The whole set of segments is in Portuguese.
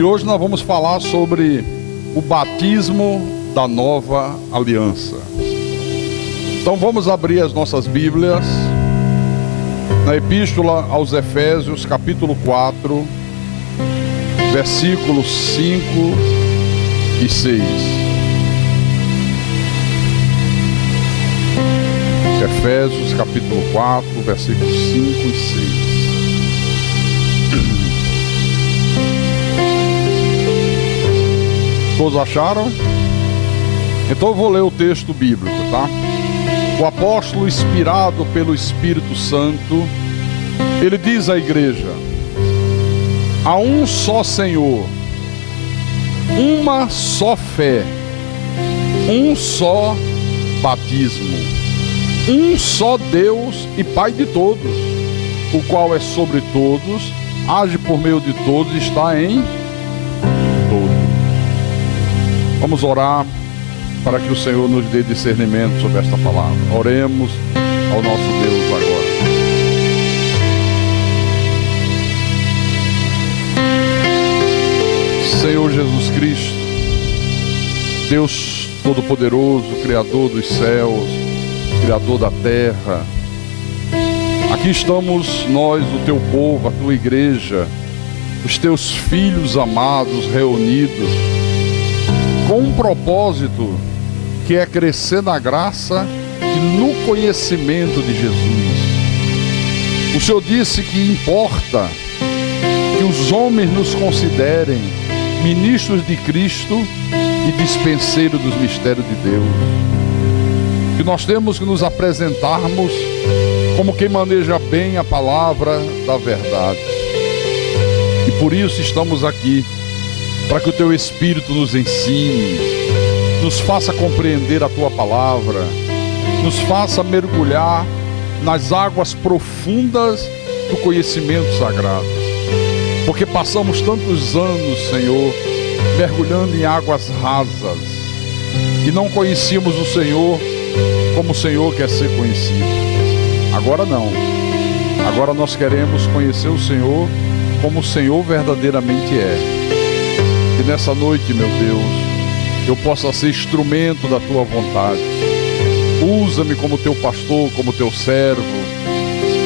E hoje nós vamos falar sobre o batismo da nova aliança. Então vamos abrir as nossas Bíblias na Epístola aos Efésios, capítulo 4, versículos 5 e 6. Efésios, capítulo 4, versículos 5 e 6. Todos acharam? Então eu vou ler o texto bíblico, tá? O apóstolo, inspirado pelo Espírito Santo, ele diz à igreja: há um só Senhor, uma só fé, um só batismo, um só Deus e Pai de todos, o qual é sobre todos, age por meio de todos e está em todos. Vamos orar para que o Senhor nos dê discernimento sobre esta palavra. Oremos ao nosso Deus agora. Senhor Jesus Cristo, Deus Todo-Poderoso, Criador dos céus, Criador da terra, aqui estamos nós, o teu povo, a tua igreja, os teus filhos amados reunidos, com um propósito que é crescer na graça e no conhecimento de Jesus. O Senhor disse que importa que os homens nos considerem ministros de Cristo e dispenseiros dos mistérios de Deus. Que nós temos que nos apresentarmos como quem maneja bem a palavra da verdade. E por isso estamos aqui, para que o teu Espírito nos ensine, nos faça compreender a tua palavra, nos faça mergulhar nas águas profundas do conhecimento sagrado. Porque passamos tantos anos, Senhor, mergulhando em águas rasas e não conhecíamos o Senhor como o Senhor quer ser conhecido. Agora não. Agora nós queremos conhecer o Senhor como o Senhor verdadeiramente é. Que nessa noite, meu Deus, eu possa ser instrumento da tua vontade. Usa-me como teu pastor, como teu servo.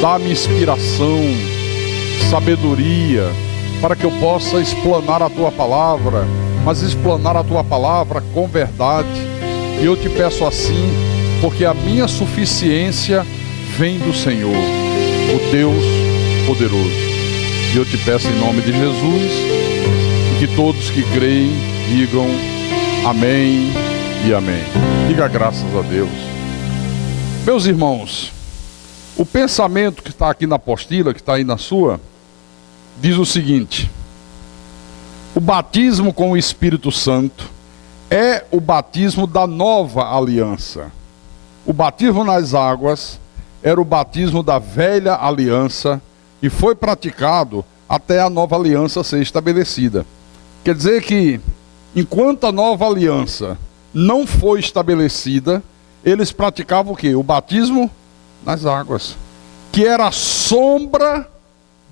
Dá-me inspiração, sabedoria, para que eu possa explanar a tua palavra, mas explanar a tua palavra com verdade. E eu te peço assim, porque a minha suficiência vem do Senhor, o Deus poderoso. E eu te peço em nome de Jesus, que todos que creem digam amém e amém. Diga graças a Deus. Meus irmãos, o pensamento que está aqui na apostila, que está aí na sua, diz o seguinte: o batismo com o Espírito Santo é o batismo da nova aliança. O batismo nas águas era o batismo da velha aliança e foi praticado até a nova aliança ser estabelecida. Quer dizer que, enquanto a nova aliança não foi estabelecida, eles praticavam o quê? O batismo nas águas, que era a sombra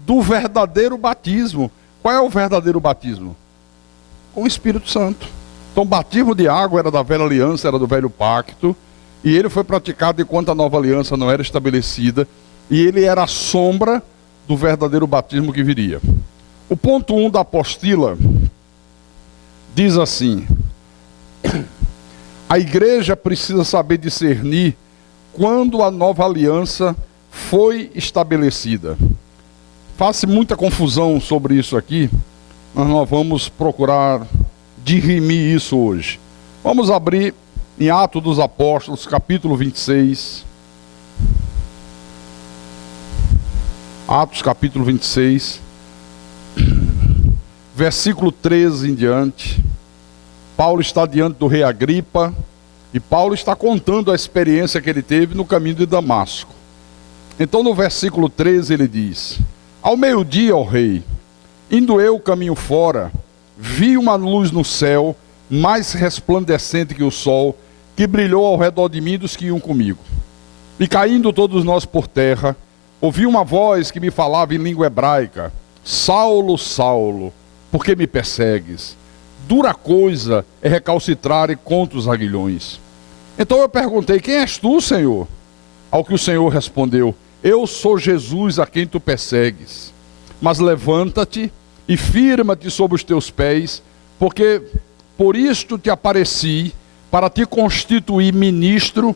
do verdadeiro batismo. Qual é o verdadeiro batismo? Com o Espírito Santo. Então, o batismo de água era da velha aliança, era do velho pacto, e ele foi praticado enquanto a nova aliança não era estabelecida, e ele era a sombra do verdadeiro batismo que viria. O ponto 1 da apostila diz assim: a igreja precisa saber discernir quando a nova aliança foi estabelecida. Faz-se muita confusão sobre isso aqui, mas nós vamos procurar dirimir isso hoje. Vamos abrir em Atos dos Apóstolos, capítulo 26. Atos, capítulo 26. Versículo 13 em diante. Paulo está diante do rei Agripa e Paulo está contando a experiência que ele teve no caminho de Damasco. Então no versículo 13 ele diz: ao meio-dia, ó rei, indo eu caminho fora, vi uma luz no céu, mais resplandecente que o sol, que brilhou ao redor de mim dos que iam comigo. E caindo todos nós por terra, ouvi uma voz que me falava em língua hebraica: Saulo, Saulo, por que me persegues? Dura coisa é recalcitrar contra os aguilhões. Então eu perguntei, quem és tu, Senhor? Ao que o Senhor respondeu, eu sou Jesus a quem tu persegues. Mas levanta-te e firma-te sobre os teus pés, porque por isto te apareci, para te constituir ministro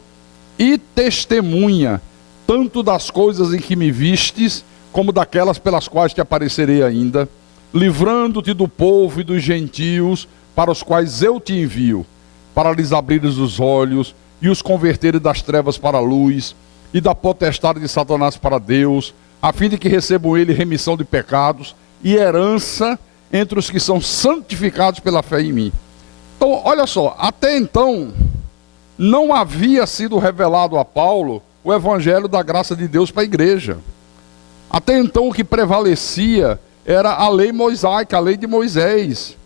e testemunha, tanto das coisas em que me vistes, como daquelas pelas quais te aparecerei ainda, livrando-te do povo e dos gentios, para os quais eu te envio, para lhes abrires os olhos e os converteres das trevas para a luz, e da potestade de Satanás para Deus, a fim de que recebam ele remissão de pecados e herança entre os que são santificados pela fé em mim. Então, olha só, até então, não havia sido revelado a Paulo o evangelho da graça de Deus para a igreja. Até então o que prevalecia era a lei mosaica, a lei de Moisés,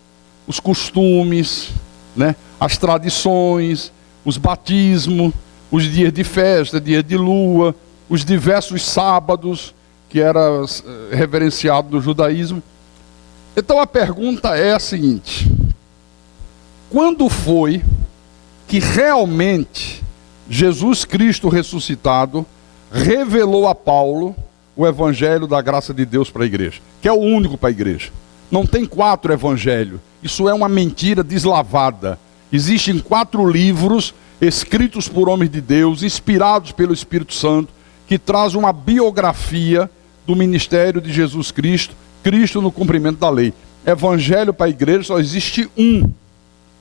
os costumes, né, as tradições, os batismos, os dias de festa, dias de lua, os diversos sábados que era reverenciado no judaísmo. Então a pergunta é a seguinte: quando foi que realmente Jesus Cristo ressuscitado revelou a Paulo o evangelho da graça de Deus para a igreja, que é o único para a igreja? Não tem 4 evangelhos, isso é uma mentira deslavada. Existem 4 livros escritos por homens de Deus, inspirados pelo Espírito Santo, que traz uma biografia do ministério de Jesus Cristo, Cristo no cumprimento da lei. Evangelho para a igreja só existe um,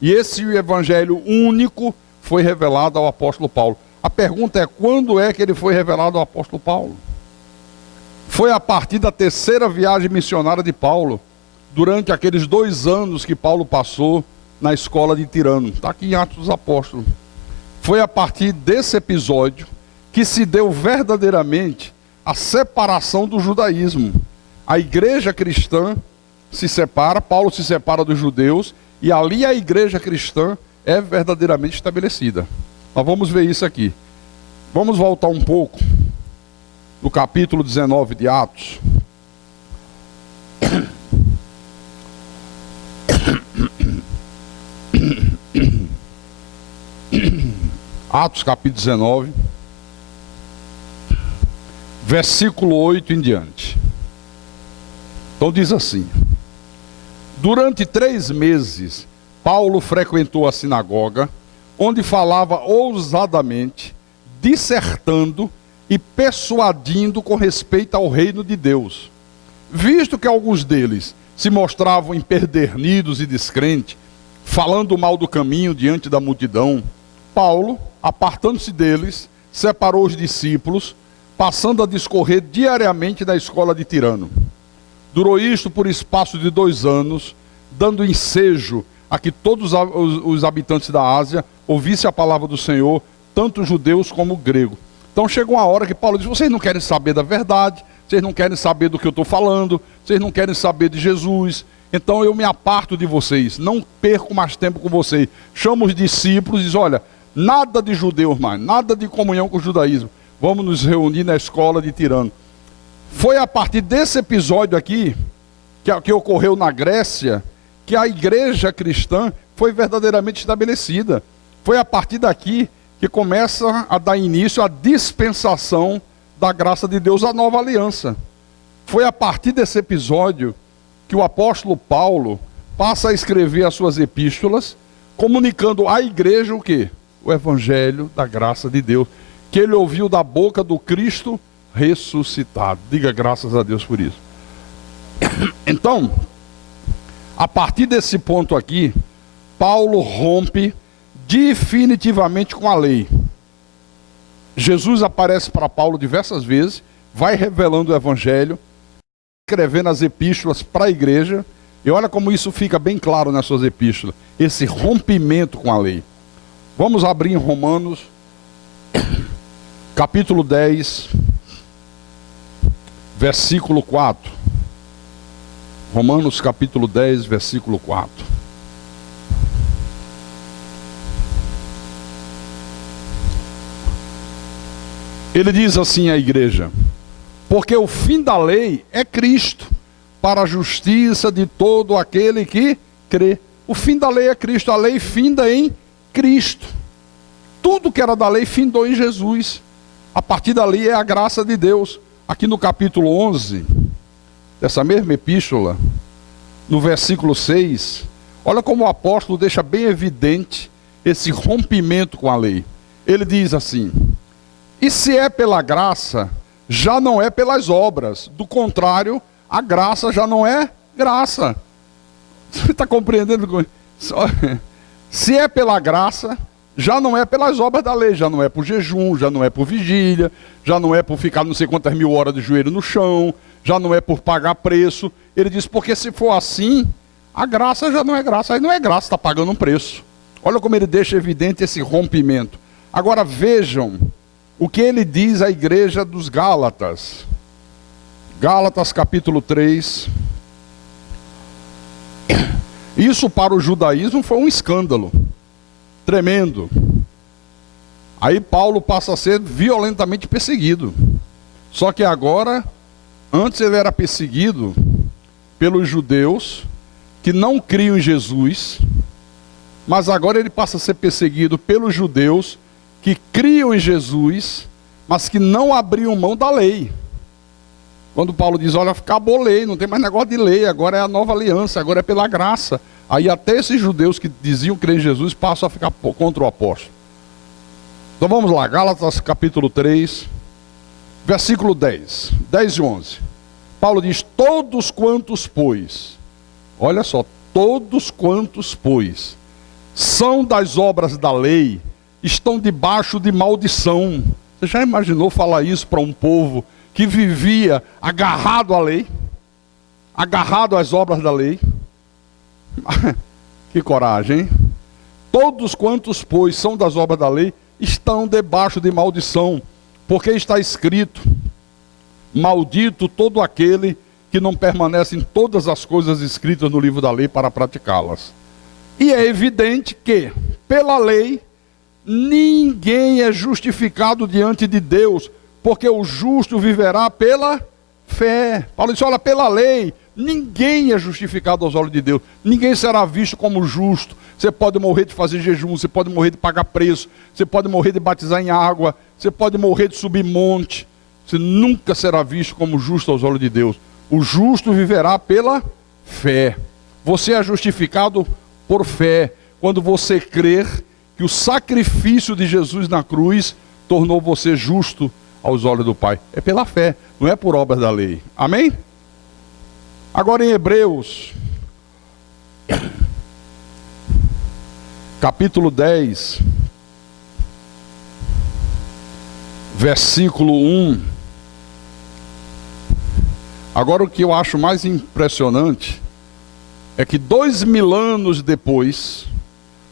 e esse evangelho único foi revelado ao apóstolo Paulo. A pergunta é, quando é que ele foi revelado ao apóstolo Paulo? Foi a partir da 3ª viagem missionária de Paulo, durante aqueles 2 anos que Paulo passou na escola de Tirano. Está aqui em Atos dos Apóstolos. Foi a partir desse episódio que se deu verdadeiramente a separação do judaísmo. A igreja cristã se separa, Paulo se separa dos judeus, e ali a igreja cristã é verdadeiramente estabelecida. Nós vamos ver isso aqui. Vamos voltar um pouco no capítulo 19 de Atos. Atos capítulo 19, versículo 8 em diante. Então diz assim: durante 3 meses, Paulo frequentou a sinagoga, onde falava ousadamente, dissertando e persuadindo com respeito ao reino de Deus. Visto que alguns deles se mostravam empedernidos e descrentes, falando mal do caminho diante da multidão, Paulo, apartando-se deles, separou os discípulos, passando a discorrer diariamente na escola de Tirano. Durou isto por espaço de 2 anos, dando ensejo a que todos os habitantes da Ásia ouvissem a palavra do Senhor, tanto judeus como gregos. Então chegou uma hora que Paulo disse: vocês não querem saber da verdade, vocês não querem saber do que eu estou falando, vocês não querem saber de Jesus, então eu me aparto de vocês, não perco mais tempo com vocês. Chama os discípulos e diz: olha, nada de judeus mais, nada de comunhão com o judaísmo, vamos nos reunir na escola de Tirano. Foi a partir desse episódio aqui, que ocorreu na Grécia, que a igreja cristã foi verdadeiramente estabelecida. Foi a partir daqui que começa a dar início à dispensação da graça de Deus, a nova aliança. Foi a partir desse episódio que o apóstolo Paulo passa a escrever as suas epístolas, comunicando à igreja o quê? O evangelho da graça de Deus, que ele ouviu da boca do Cristo ressuscitado. Diga graças a Deus por isso. Então, a partir desse ponto aqui, Paulo rompe definitivamente com a lei. Jesus aparece para Paulo diversas vezes, vai revelando o evangelho, escrevendo as epístolas para a igreja, e olha como isso fica bem claro nas suas epístolas, esse rompimento com a lei. Vamos abrir em Romanos, capítulo 10, versículo 4. Romanos capítulo 10, versículo 4. Ele diz assim à igreja: porque o fim da lei é Cristo, para a justiça de todo aquele que crê. O fim da lei é Cristo, a lei finda em Cristo. Tudo que era da lei findou em Jesus. A partir dali é a graça de Deus. Aqui no capítulo 11, dessa mesma epístola, no versículo 6, olha como o apóstolo deixa bem evidente esse rompimento com a lei. Ele diz assim: e se é pela graça, já não é pelas obras. Do contrário, a graça já não é graça. Você está compreendendo? Se é pela graça, já não é pelas obras da lei, já não é por jejum, já não é por vigília, já não é por ficar não sei quantas mil horas de joelho no chão, já não é por pagar preço. Ele diz, porque se for assim, a graça já não é graça. Aí não é graça, está pagando um preço. Olha como ele deixa evidente esse rompimento. Agora vejam o que ele diz à igreja dos Gálatas. Gálatas capítulo 3. Isso para o judaísmo foi um escândalo tremendo. Aí Paulo passa a ser violentamente perseguido. Só que agora, antes ele era perseguido pelos judeus que não criam em Jesus, mas agora ele passa a ser perseguido pelos judeus que criam em Jesus, mas que não abriam mão da lei. Quando Paulo diz, olha, acabou a lei, não tem mais negócio de lei, agora é a nova aliança, agora é pela graça. Aí até esses judeus que diziam crer em Jesus passam a ficar contra o apóstolo. Então vamos lá, Gálatas capítulo 3, versículo 10 e 11. Paulo diz, todos quantos, pois, olha só, todos quantos, pois, são das obras da lei, estão debaixo de maldição. Você já imaginou falar isso para um povo que vivia agarrado à lei, agarrado às obras da lei? Que coragem, hein? Todos quantos, pois, são das obras da lei, estão debaixo de maldição, porque está escrito, maldito todo aquele que não permanece em todas as coisas escritas no livro da lei para praticá-las. E é evidente que, pela lei, ninguém é justificado diante de Deus, porque o justo viverá pela fé. Paulo disse, olha, pela lei, ninguém é justificado aos olhos de Deus. Ninguém será visto como justo. Você pode morrer de fazer jejum, você pode morrer de pagar preço, você pode morrer de batizar em água, você pode morrer de subir monte. Você nunca será visto como justo aos olhos de Deus. O justo viverá pela fé. Você é justificado por fé, quando você crer que o sacrifício de Jesus na cruz tornou você justo aos olhos do Pai. É pela fé, não é por obras da lei. Amém? Agora em Hebreus, capítulo 10, versículo 1. Agora o que eu acho mais impressionante é que 2000 anos depois,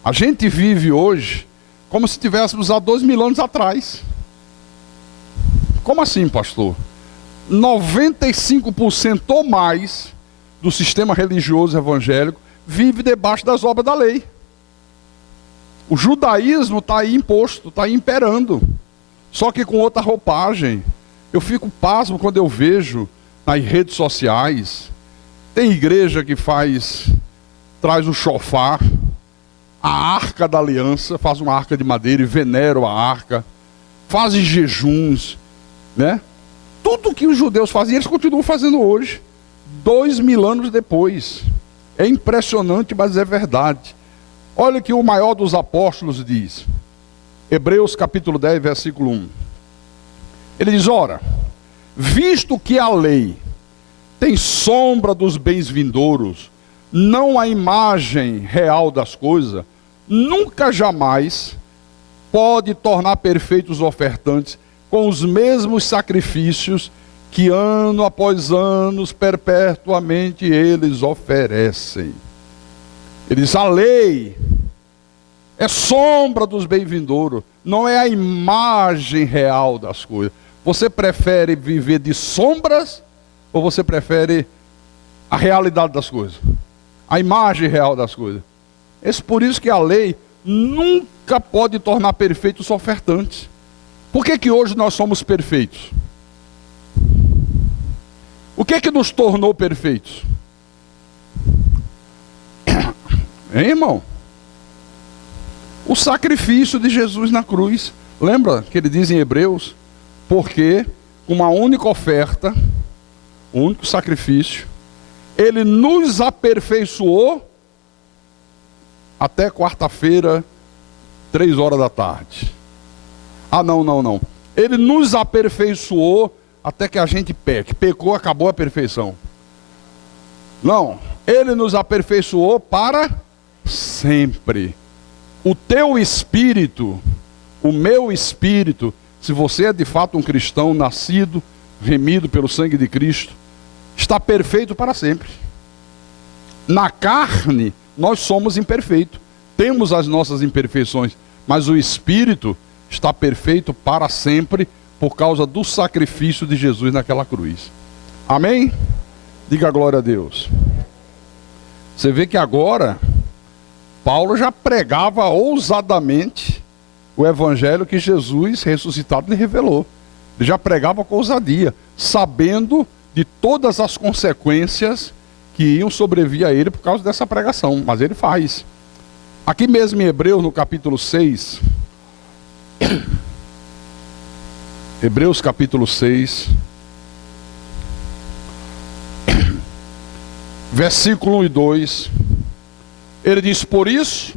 a gente vive hoje como se estivéssemos há 2000 anos atrás. Como assim, pastor? 95% ou mais do sistema religioso evangélico vive debaixo das obras da lei. O judaísmo está aí imposto, está aí imperando, só que com outra roupagem. Eu fico pasmo quando eu vejo nas redes sociais, tem igreja que traz o chofar, a arca da aliança, faz uma arca de madeira e venera a arca, fazem jejuns, né? Tudo que os judeus faziam, eles continuam fazendo hoje, 2000 anos depois. É impressionante, mas é verdade. Olha o que o maior dos apóstolos diz. Hebreus capítulo 10, versículo 1. Ele diz, ora, visto que a lei tem sombra dos bens vindouros, não a imagem real das coisas, nunca jamais pode tornar perfeitos os ofertantes com os mesmos sacrifícios que ano após ano, perpetuamente eles oferecem. Ele diz, a lei é sombra dos bens vindouros, não é a imagem real das coisas. Você prefere viver de sombras ou você prefere a realidade das coisas? A imagem real das coisas. É por isso que a lei nunca pode tornar perfeitos os ofertantes. Por que hoje nós somos perfeitos? O que é que nos tornou perfeitos? Hein, irmão? O sacrifício de Jesus na cruz. Lembra que ele diz em Hebreus? Porque uma única oferta, um único sacrifício, ele nos aperfeiçoou até quarta-feira, 3 horas da tarde. Ah, não. Ele nos aperfeiçoou até que a gente peque. Pecou, acabou a perfeição. Não, ele nos aperfeiçoou para sempre. O teu espírito, o meu espírito, se você é de fato um cristão nascido, remido pelo sangue de Cristo, está perfeito para sempre. Na carne, nós somos imperfeitos, temos as nossas imperfeições, mas o espírito está perfeito para sempre por causa do sacrifício de Jesus naquela cruz. Amém? Diga glória a Deus. Você vê que agora Paulo já pregava ousadamente o evangelho que Jesus ressuscitado lhe revelou. Ele já pregava com ousadia, sabendo de todas as consequências que iam sobrevir a ele por causa dessa pregação. Mas ele faz. Aqui mesmo em Hebreus, no capítulo 6, Hebreus capítulo 6, versículo 1 e 2, ele diz: por isso,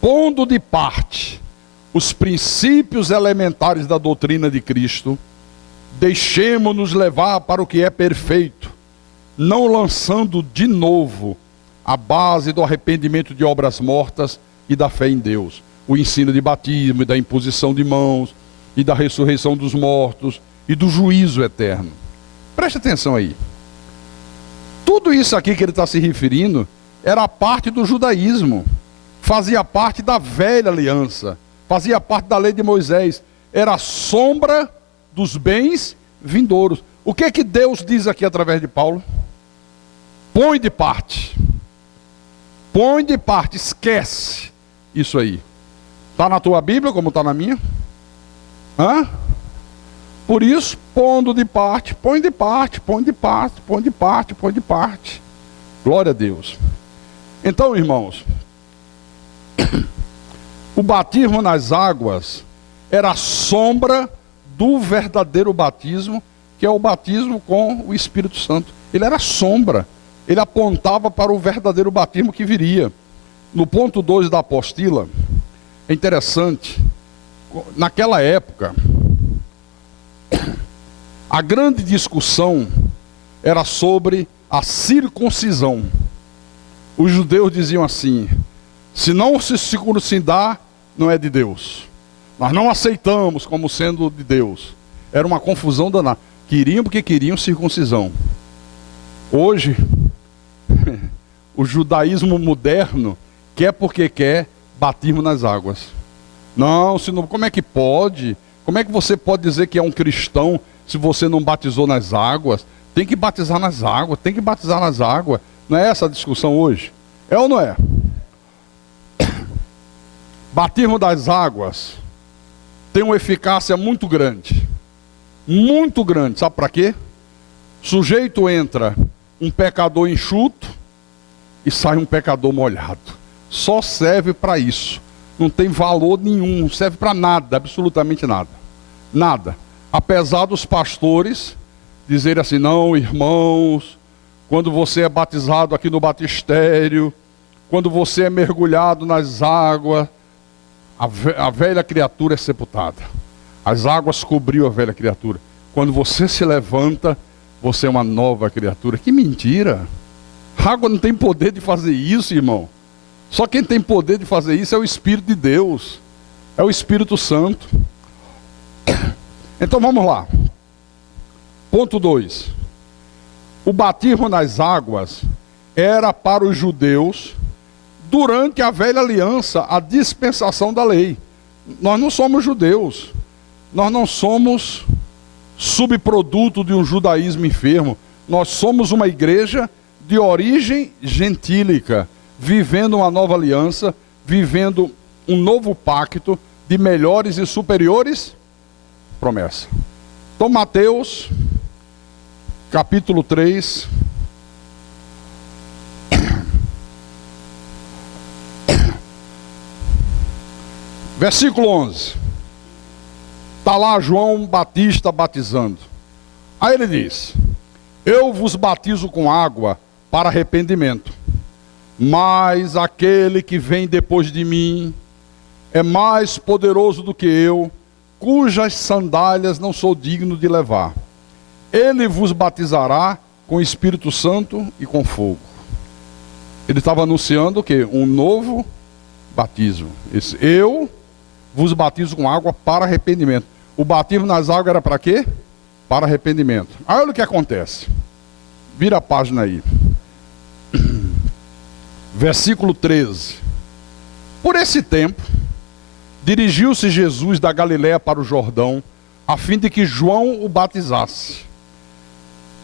pondo de parte os princípios elementares da doutrina de Cristo, deixemo-nos levar para o que é perfeito, não lançando de novo a base do arrependimento de obras mortas e da fé em Deus, o ensino de batismo e da imposição de mãos e da ressurreição dos mortos e do juízo eterno. Preste atenção aí. Tudo isso aqui que ele está se referindo era parte do judaísmo, fazia parte da velha aliança, fazia parte da lei de Moisés, era a sombra dos bens vindouros. O que é que Deus diz aqui através de Paulo? Põe de parte, esquece isso aí. Está na tua Bíblia como está na minha? Hã? Por isso, pondo de parte, põe de parte. Glória a Deus. Então, irmãos, o batismo nas águas era a sombra do verdadeiro batismo, que é o batismo com o Espírito Santo. Ele era sombra, ele apontava para o verdadeiro batismo que viria. No ponto 2 da apostila, é interessante, naquela época, a grande discussão era sobre a circuncisão. Os judeus diziam assim: se não se circuncidar, não é de Deus. Nós não aceitamos como sendo de Deus. Era uma confusão danada. Queriam porque queriam circuncisão. Hoje, o judaísmo moderno quer porque quer batismo nas águas. Não, como é que pode? Como é que você pode dizer que é um cristão se você não batizou nas águas? Tem que batizar nas águas, tem que batizar nas águas. Não é essa a discussão hoje? É ou não é? Batismo das águas tem uma eficácia muito grande. Muito grande. Sabe para quê? Sujeito entra um pecador enxuto e sai um pecador molhado. Só serve para isso. Não tem valor nenhum, não serve para nada, absolutamente nada. Nada. Apesar dos pastores dizerem assim: não, irmãos, quando você é batizado aqui no batistério, quando você é mergulhado nas águas, a velha criatura é sepultada. As águas cobriu a velha criatura. Quando você se levanta, você é uma nova criatura. Que mentira! A água não tem poder de fazer isso, irmão. Só quem tem poder de fazer isso é o Espírito de Deus. É o Espírito Santo. Então vamos lá. Ponto 2. O batismo nas águas era para os judeus durante a velha aliança, a dispensação da lei. Nós não somos judeus. Nós não somos subproduto de um judaísmo enfermo. Nós somos uma igreja de origem gentílica, vivendo uma nova aliança, vivendo um novo pacto de melhores e superiores promessas. Então Mateus, capítulo 3. Versículo 11. Está lá João Batista batizando. Aí ele diz: eu vos batizo com água para arrependimento, mas aquele que vem depois de mim é mais poderoso do que eu, cujas sandálias não sou digno de levar. Ele vos batizará com Espírito Santo e com fogo. Ele estava anunciando o quê? Um novo batismo. Eu vos batizo com água para arrependimento. O batismo nas águas era para quê? Para arrependimento. Aí olha o que acontece. Vira a página aí. Versículo 13. Por esse tempo, dirigiu-se Jesus da Galiléia para o Jordão, a fim de que João o batizasse.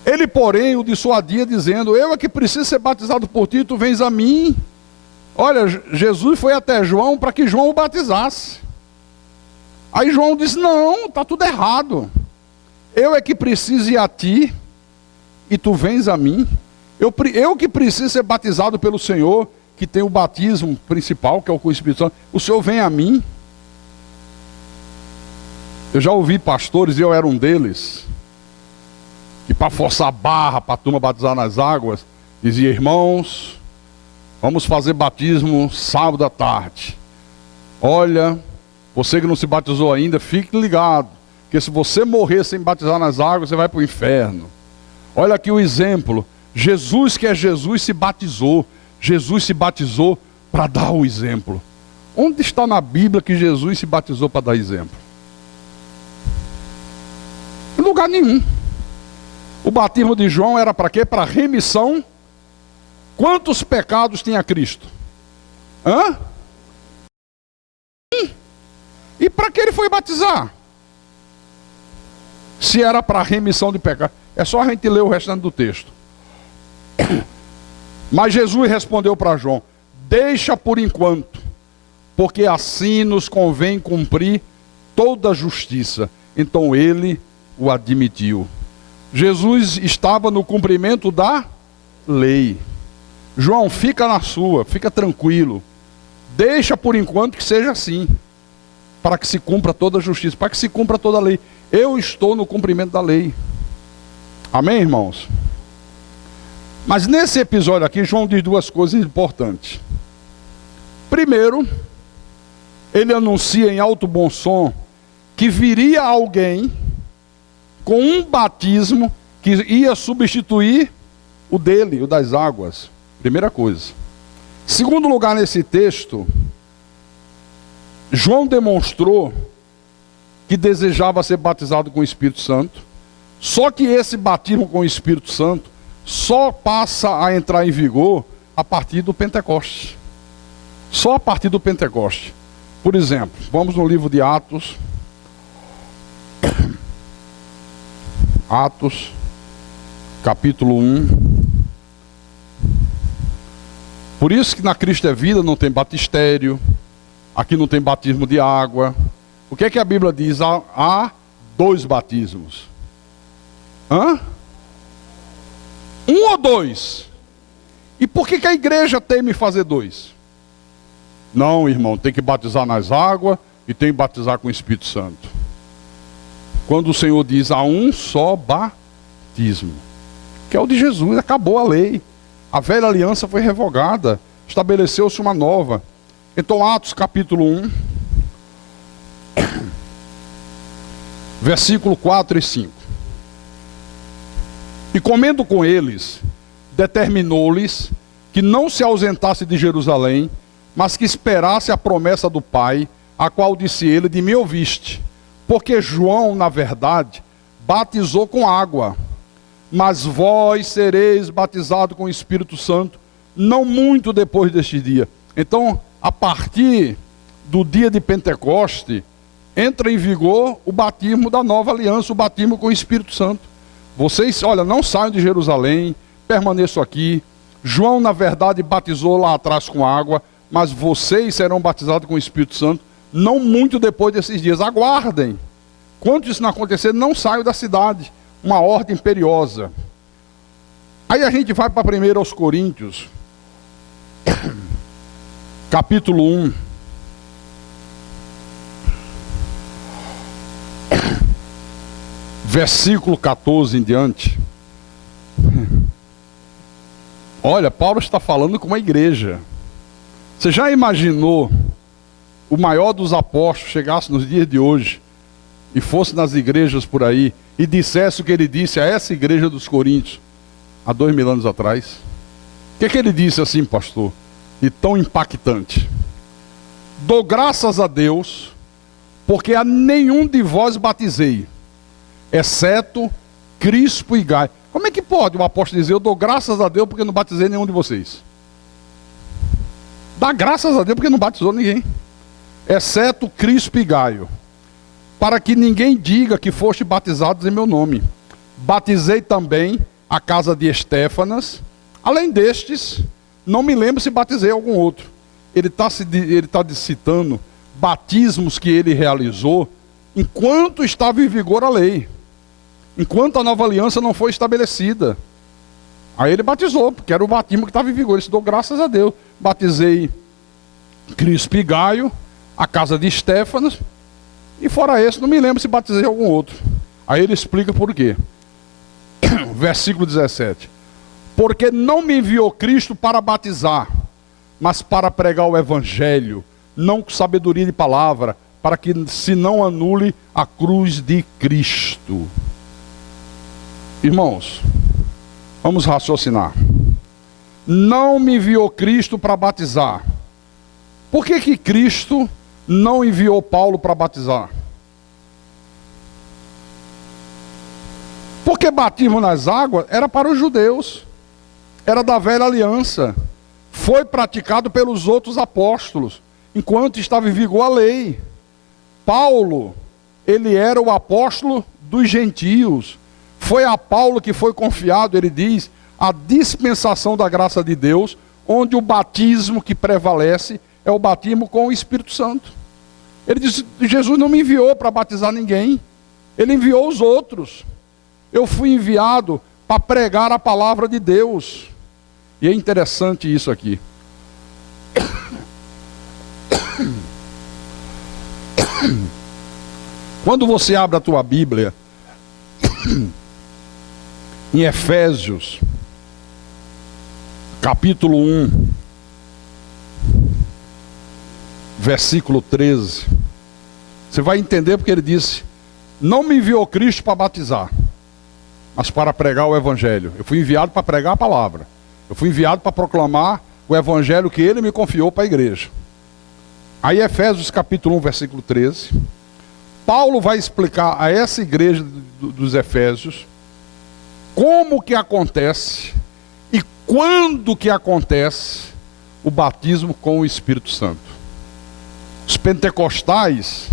Ele, porém, o dissuadia, dizendo: eu é que preciso ser batizado por ti, tu vens a mim. Olha, Jesus foi até João para que João o batizasse. Aí João disse: não, está tudo errado. Eu é que preciso ir a ti, e tu vens a mim. Eu que preciso ser batizado pelo Senhor, que tem o batismo principal, que é o Espírito Santo. O Senhor vem a mim. Eu já ouvi pastores, e eu era um deles, que para forçar a barra, para a turma batizar nas águas, dizia: irmãos, vamos fazer batismo sábado à tarde. Olha, você que não se batizou ainda, fique ligado, porque se você morrer sem batizar nas águas, você vai para o inferno. Olha aqui o exemplo. Jesus, que é Jesus, se batizou. Jesus se batizou para dar o exemplo. Onde está na Bíblia que Jesus se batizou para dar exemplo? Em lugar nenhum. O batismo de João era para quê? Para remissão. Quantos pecados tinha Cristo? Hã? E para que ele foi batizar? Se era para remissão de pecado. É só a gente ler o restante do texto. Mas Jesus respondeu para João: deixa por enquanto, porque assim nos convém cumprir toda a justiça. Então ele o admitiu. Jesus estava no cumprimento da lei. João, fica na sua, fica tranquilo. Deixa por enquanto que seja assim, para que se cumpra toda a justiça, para que se cumpra toda a lei. Eu estou no cumprimento da lei. Amém, irmãos? Mas nesse episódio aqui, João diz duas coisas importantes. Primeiro, ele anuncia em alto bom som que viria alguém com um batismo que ia substituir o dele, o das águas. Primeira coisa. Segundo lugar, nesse texto, João demonstrou que desejava ser batizado com o Espírito Santo. Só que esse batismo com o Espírito Santo só passa a entrar em vigor a partir do Pentecostes. Só a partir do Pentecostes. Por exemplo, vamos no livro de Atos. Atos, capítulo 1. Por isso que na Cristo é Vida não tem batistério. Aqui não tem batismo de água. O que é que a Bíblia diz? Há dois batismos. Hã? Um ou dois? E por que a igreja teme fazer dois? Não, irmão, tem que batizar nas águas e tem que batizar com o Espírito Santo. Quando o Senhor diz: há um só batismo, que é o de Jesus, acabou a lei. A velha aliança foi revogada, estabeleceu-se uma nova. Então, Atos capítulo 1, versículo 4 e 5. E comendo com eles, determinou-lhes que não se ausentasse de Jerusalém, mas que esperasse a promessa do Pai, a qual disse ele: de mim ouviste. Porque João, na verdade, batizou com água, mas vós sereis batizados com o Espírito Santo, não muito depois deste dia. Então, a partir do dia de Pentecoste, entra em vigor o batismo da nova aliança, o batismo com o Espírito Santo. Vocês, olha, não saiam de Jerusalém, permaneçam aqui. João, na verdade, batizou lá atrás com água, mas vocês serão batizados com o Espírito Santo, não muito depois desses dias. Aguardem. Quando isso não acontecer, não saiam da cidade. Uma ordem imperiosa. Aí a gente vai para 1 Coríntios, capítulo 1. Versículo 14 em diante. Olha, Paulo está falando com uma igreja. Você já imaginou o maior dos apóstolos chegasse nos dias de hoje e fosse nas igrejas por aí e dissesse o que ele disse a essa igreja dos Coríntios há 2000 anos atrás? O que ele disse assim, pastor? E tão impactante: dou graças a Deus, porque a nenhum de vós batizei, exceto Crispo e Gaio. Como é que pode o apóstolo dizer, eu dou graças a Deus porque não batizei nenhum de vocês? Dá graças a Deus porque não batizou ninguém, exceto Crispo e Gaio, para que ninguém diga que foste batizados em meu nome. Batizei também a casa de Estéfanas. Além destes, não me lembro se batizei algum outro. Ele está citando batismos que ele realizou enquanto estava em vigor a lei, enquanto a nova aliança não foi estabelecida. Aí ele batizou, porque era o batismo que estava em vigor. Ele disse, dou graças a Deus. Batizei Crispo e Gaio, a casa de Estéfanas, e fora esse, não me lembro se batizei algum outro. Aí ele explica por quê. Versículo 17. Porque não me enviou Cristo para batizar, mas para pregar o evangelho, não com sabedoria de palavra, para que se não anule a cruz de Cristo. Irmãos, vamos raciocinar. Não me enviou Cristo para batizar. Por que Cristo não enviou Paulo para batizar? Porque batismo nas águas era para os judeus, era da velha aliança, foi praticado pelos outros apóstolos, enquanto estava em vigor a lei. Paulo, ele era o apóstolo dos gentios, foi a Paulo que foi confiado, ele diz, a dispensação da graça de Deus, onde o batismo que prevalece é o batismo com o Espírito Santo. Ele disse, Jesus não me enviou para batizar ninguém, ele enviou os outros. Eu fui enviado para pregar a palavra de Deus. E é interessante isso aqui. Quando você abre a tua Bíblia, em Efésios, capítulo 1, versículo 13, você vai entender porque ele disse, não me enviou Cristo para batizar, mas para pregar o evangelho. Eu fui enviado para pregar a palavra. Eu fui enviado para proclamar o evangelho que ele me confiou para a igreja. Aí Efésios capítulo 1, versículo 13, Paulo vai explicar a essa igreja dos Efésios como que acontece e quando que acontece o batismo com o Espírito Santo. Os pentecostais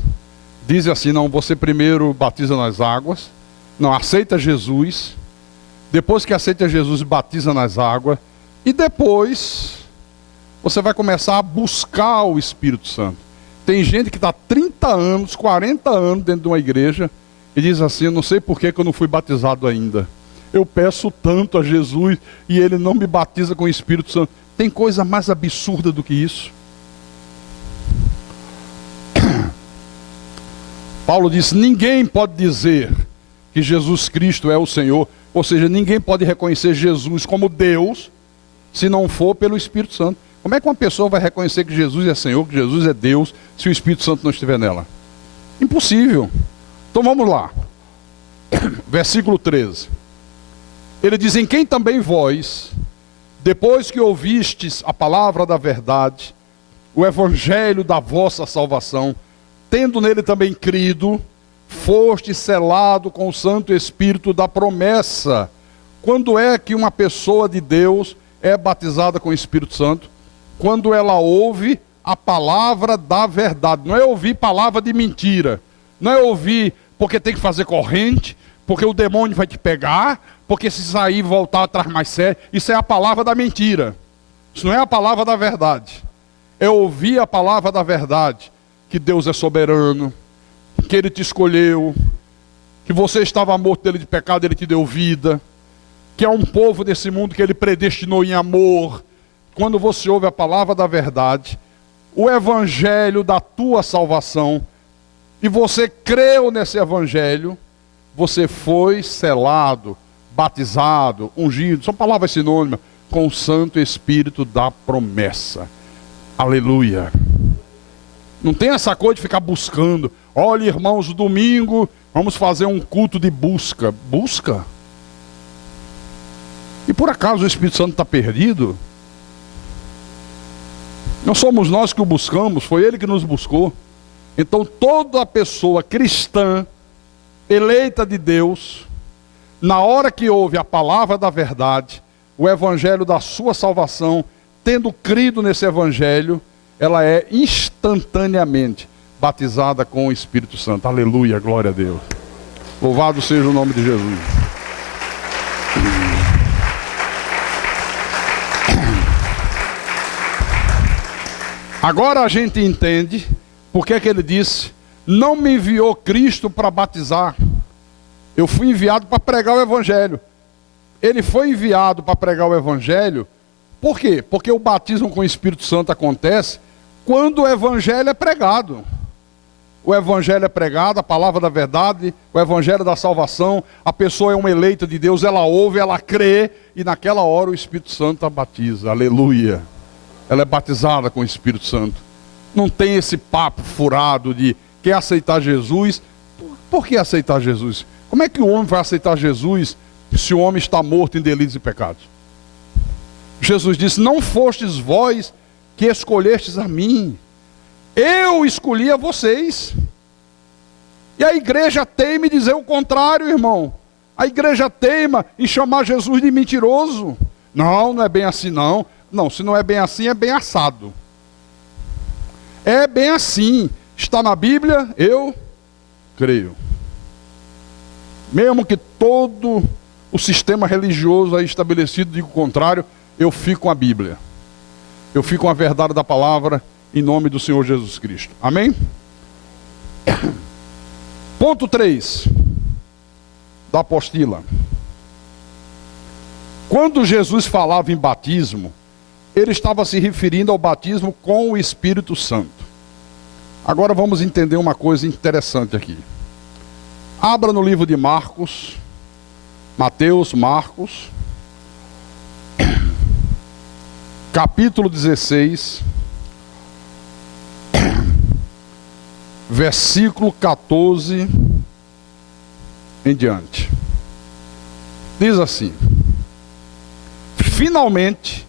dizem assim, não, você primeiro batiza nas águas, não, aceita Jesus, depois que aceita Jesus, batiza nas águas, e depois você vai começar a buscar o Espírito Santo. Tem gente que está 30 anos, 40 anos dentro de uma igreja e diz assim, eu não sei por que eu não fui batizado ainda. Eu peço tanto a Jesus e ele não me batiza com o Espírito Santo. Tem coisa mais absurda do que isso? Paulo disse, ninguém pode dizer que Jesus Cristo é o Senhor, ou seja, ninguém pode reconhecer Jesus como Deus, se não for pelo Espírito Santo. Como é que uma pessoa vai reconhecer que Jesus é Senhor, que Jesus é Deus, se o Espírito Santo não estiver nela? Impossível. Então vamos lá. Versículo 13. Ele diz, em quem também vós, depois que ouvistes a palavra da verdade, o evangelho da vossa salvação, tendo nele também crido, foste selado com o Santo Espírito da promessa. Quando é que uma pessoa de Deus é batizada com o Espírito Santo? Quando ela ouve a palavra da verdade. Não é ouvir palavra de mentira. Não é ouvir porque tem que fazer corrente, porque o demônio vai te pegar, porque se sair e voltar atrás mais sério. Isso é a palavra da mentira. Isso não é a palavra da verdade. É ouvir a palavra da verdade. Que Deus é soberano, que Ele te escolheu, que você estava morto dele de pecado, Ele te deu vida, que é um povo desse mundo que ele predestinou em amor. Quando você ouve a palavra da verdade, o evangelho da tua salvação, e você creu nesse evangelho, você foi selado, batizado, ungido, são palavras sinônimas, com o Santo Espírito da promessa. Aleluia. Não tem essa coisa de ficar buscando. Olha, irmãos, domingo vamos fazer um culto de busca. Busca? E por acaso o Espírito Santo está perdido? Não somos nós que o buscamos, foi Ele que nos buscou. Então toda pessoa cristã, eleita de Deus, na hora que ouve a palavra da verdade, o evangelho da sua salvação, tendo crido nesse evangelho, ela é instantaneamente batizada com o Espírito Santo. Aleluia, glória a Deus. Louvado seja o nome de Jesus. Agora a gente entende porque é que ele disse: não me enviou Cristo para batizar, eu fui enviado para pregar o evangelho. Ele foi enviado para pregar o evangelho, por quê? Porque o batismo com o Espírito Santo acontece quando o evangelho é pregado. O evangelho é pregado, a palavra da verdade, o evangelho da salvação, a pessoa é uma eleita de Deus, ela ouve, ela crê, e naquela hora o Espírito Santo a batiza. Aleluia. Ela é batizada com o Espírito Santo. Não tem esse papo furado de quer aceitar Jesus. Por que aceitar Jesus? Como é que o homem vai aceitar Jesus se o homem está morto em delitos e pecados? Jesus disse: não fostes vós que escolhestes a mim, eu escolhi a vocês. E a igreja teima em dizer o contrário, irmão. A igreja teima em chamar Jesus de mentiroso. Não, não é bem assim não. Não, se não é bem assim, é bem assado. É bem assim. Está na Bíblia, eu creio. Mesmo que todo o sistema religioso aí estabelecido diga o contrário, eu fico com a Bíblia. Eu fico com a verdade da palavra em nome do Senhor Jesus Cristo. Amém? Ponto 3 da apostila. Quando Jesus falava em batismo, ele estava se referindo ao batismo com o Espírito Santo. Agora vamos entender uma coisa interessante aqui. Abra no livro de Marcos, Mateus, Marcos, capítulo 16, versículo 14 em diante. Diz assim: finalmente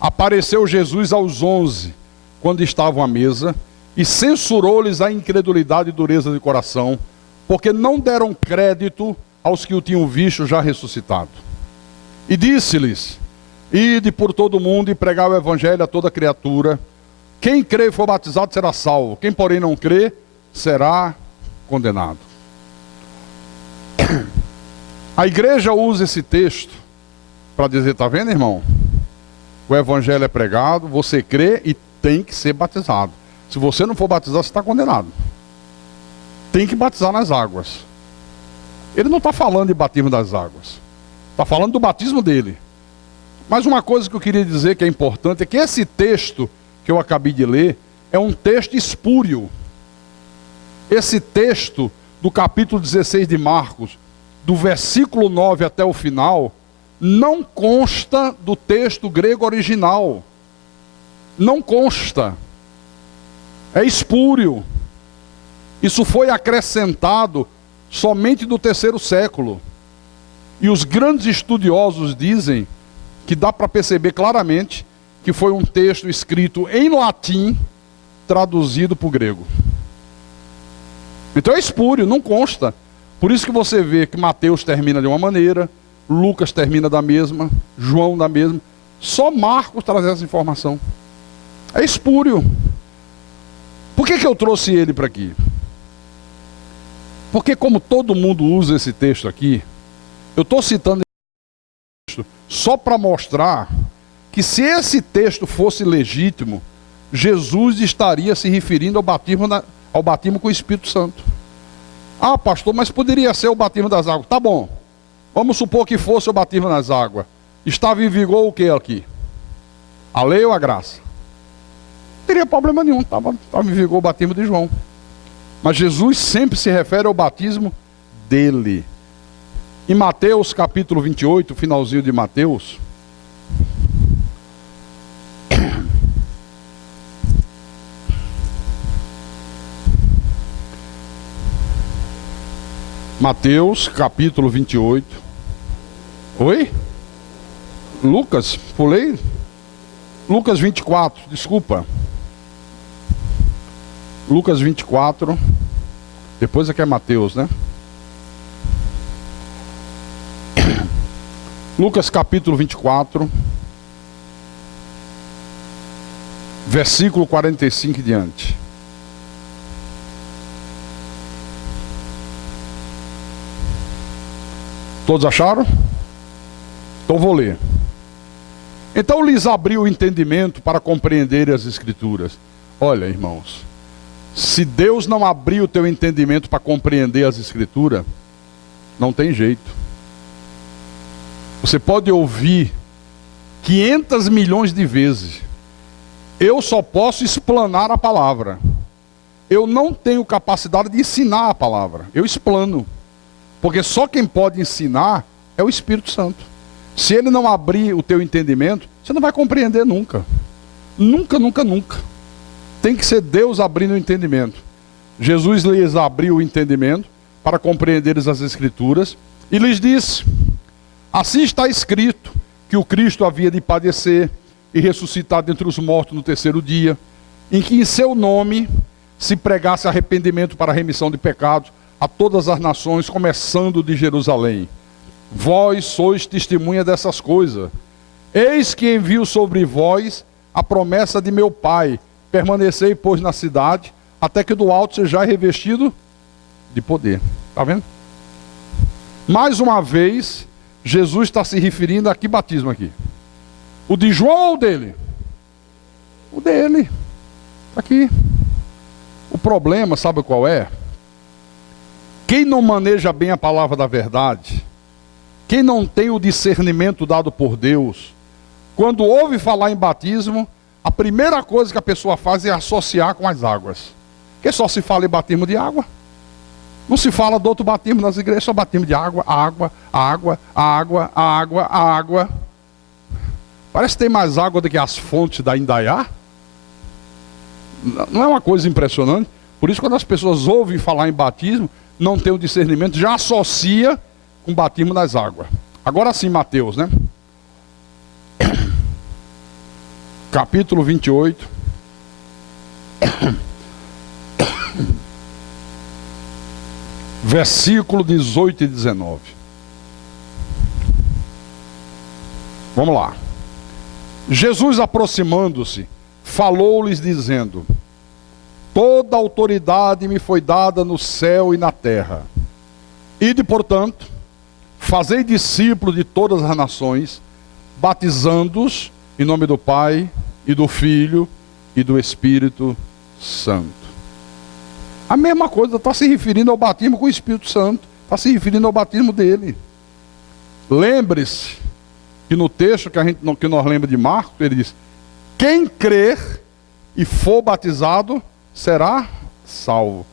apareceu Jesus aos 11, quando estavam à mesa, e censurou-lhes a incredulidade e dureza de coração, porque não deram crédito aos que o tinham visto já ressuscitado. E disse-lhes: ide por todo o mundo e pregai o evangelho a toda criatura. Quem crê e for batizado será salvo, quem porém não crê será condenado. A igreja usa esse texto para dizer: está vendo, irmão? O evangelho é pregado, você crê e tem que ser batizado. Se você não for batizado, você está condenado. Tem que batizar nas águas. Ele não está falando de batismo das águas. Está falando do batismo dele. Mas uma coisa que eu queria dizer que é importante é que esse texto que eu acabei de ler é um texto espúrio. Esse texto do capítulo 16 de Marcos, do versículo 9 até o final, não consta do texto grego original. Não consta. É espúrio. Isso foi acrescentado somente no terceiro século. E os grandes estudiosos dizem que dá para perceber claramente que foi um texto escrito em latim, traduzido para o grego. Então é espúrio, não consta. Por isso que você vê que Mateus termina de uma maneira, Lucas termina da mesma, João da mesma. Só Marcos traz essa informação. É espúrio. Por que eu trouxe ele para aqui? Porque como todo mundo usa esse texto aqui, eu estou citando esse texto só para mostrar que se esse texto fosse legítimo, Jesus estaria se referindo ao batismo com o Espírito Santo. Ah, pastor, mas poderia ser o batismo das águas. Tá bom. Vamos supor que fosse o batismo nas águas. Estava em vigor o que aqui? A lei ou a graça? Não teria problema nenhum, estava em vigor o batismo de João. Mas Jesus sempre se refere ao batismo dele. Em Mateus capítulo 28, finalzinho de Mateus, Mateus capítulo 28. Oi? Lucas, pulei? Lucas 24, desculpa. Lucas 24. Depois aqui é Mateus, né? Lucas capítulo 24. Versículo 45 em diante. Todos acharam? Então vou ler. Então lhes abriu o entendimento para compreender as Escrituras. Olha, irmãos, se Deus não abrir o teu entendimento para compreender as Escrituras, não tem jeito. Você pode ouvir 500 milhões de vezes. Eu só posso explanar a palavra. Eu não tenho capacidade de ensinar a palavra. Eu explano. Porque só quem pode ensinar é o Espírito Santo. Se ele não abrir o teu entendimento, você não vai compreender nunca. Nunca, nunca, nunca. Tem que ser Deus abrindo o entendimento. Jesus lhes abriu o entendimento para compreender as Escrituras e lhes disse: assim está escrito que o Cristo havia de padecer e ressuscitar dentre os mortos no terceiro dia, em que em seu nome se pregasse arrependimento para a remissão de pecados a todas as nações, começando de Jerusalém. Vós sois testemunha dessas coisas. Eis que envio sobre vós a promessa de meu Pai. Permanecei, pois, na cidade, até que do alto seja revestido de poder. Está vendo? Mais uma vez, Jesus está se referindo a que batismo aqui? O de João ou o dele? O dele. Está aqui. O problema, sabe qual é? Quem não maneja bem a palavra da verdade, quem não tem o discernimento dado por Deus, quando ouve falar em batismo, a primeira coisa que a pessoa faz é associar com as águas. Porque só se fala em batismo de água. Não se fala do outro batismo nas igrejas, só batismo de água, água, água, água, água, água. Parece que tem mais água do que as fontes da Indaiá. Não é uma coisa impressionante? Por isso, quando as pessoas ouvem falar em batismo, não tem o discernimento, já associa com batismo nas águas. Agora sim, Mateus, né? Capítulo 28. Versículo 18 e 19. Vamos lá. Jesus, aproximando-se, falou-lhes dizendo: toda autoridade me foi dada no céu e na terra. Ide, portanto, fazei discípulos de todas as nações, batizando-os em nome do Pai, e do Filho, e do Espírito Santo. A mesma coisa, está se referindo ao batismo com o Espírito Santo. Está se referindo ao batismo dele. Lembre-se que no texto que nós lembramos de Marcos, ele diz: quem crer e for batizado será salvo.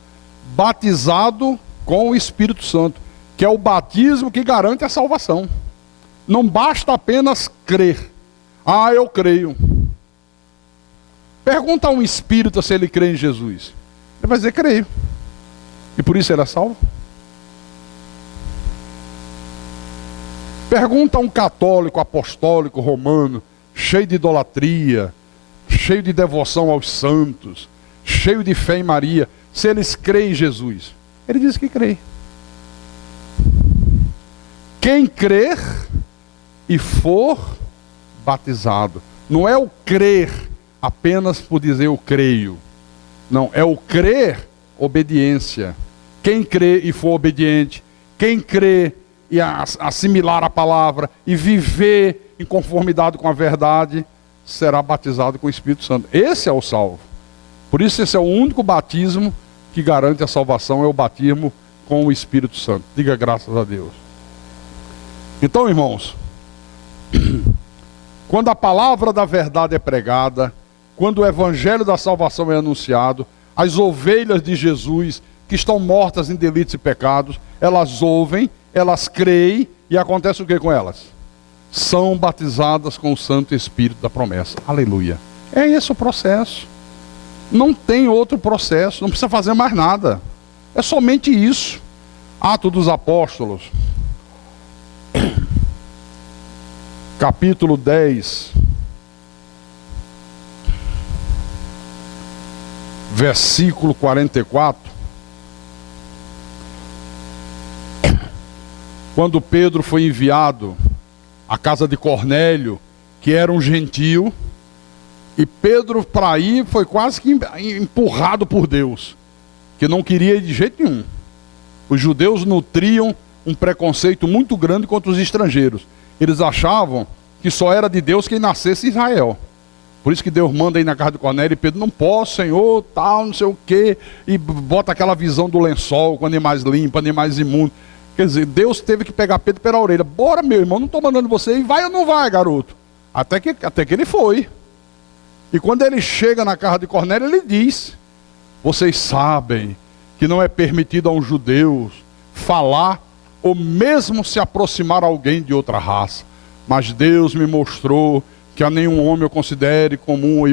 Batizado com o Espírito Santo, que é o batismo que garante a salvação. Não basta apenas crer. Ah, eu creio. Pergunta a um espírita se ele crê em Jesus. Ele vai dizer: creio. E por isso ele é salvo. Pergunta a um católico, apostólico, romano, cheio de idolatria, cheio de devoção aos santos, cheio de fé em Maria, se eles creem em Jesus. Ele diz que crê. Quem crer e for batizado. Não é o crer apenas por dizer eu creio. Não, é o crer, obediência. Quem crê e for obediente, quem crê e assimilar a palavra e viver em conformidade com a verdade, será batizado com o Espírito Santo. Esse é o salvo. Por isso esse é o único batismo que garante a salvação, é o batismo com o Espírito Santo. Diga graças a Deus. Então, irmãos, quando a palavra da verdade é pregada, quando o evangelho da salvação é anunciado, as ovelhas de Jesus, que estão mortas em delitos e pecados, elas ouvem, elas creem, e acontece o que com elas? São batizadas com o Santo Espírito da promessa. Aleluia. É esse o processo. Não tem outro processo, não precisa fazer mais nada. É somente isso. Atos dos Apóstolos, capítulo 10, versículo 44. Quando Pedro foi enviado à casa de Cornélio, que era um gentio, e Pedro, para ir, foi quase que empurrado por Deus, que não queria ir de jeito nenhum. Os judeus nutriam um preconceito muito grande contra os estrangeiros. Eles achavam que só era de Deus quem nascesse em Israel. Por isso que Deus manda ir na casa de Cornélio, e Pedro, não posso, Senhor, tal, não sei o quê, e bota aquela visão do lençol, com animais limpos, animais imundos. Quer dizer, Deus teve que pegar Pedro pela orelha. Bora, meu irmão, não estou mandando você ir, vai ou não vai, garoto? Até que ele foi. E quando ele chega na casa de Cornélio, ele diz: vocês sabem que não é permitido a um judeu falar ou mesmo se aproximar a alguém de outra raça. Mas Deus me mostrou que a nenhum homem eu considere comum.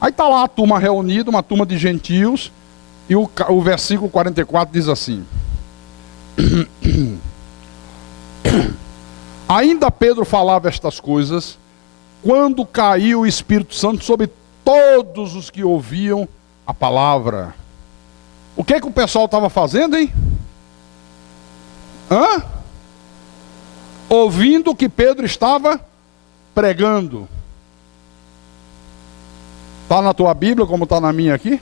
Aí está lá a turma reunida, uma turma de gentios, e o versículo 44 diz assim: ainda Pedro falava estas coisas, quando caiu o Espírito Santo sobre todos os que ouviam a palavra. O que o pessoal estava fazendo, hein? Ouvindo o que Pedro estava pregando. Está na tua Bíblia, como está na minha aqui?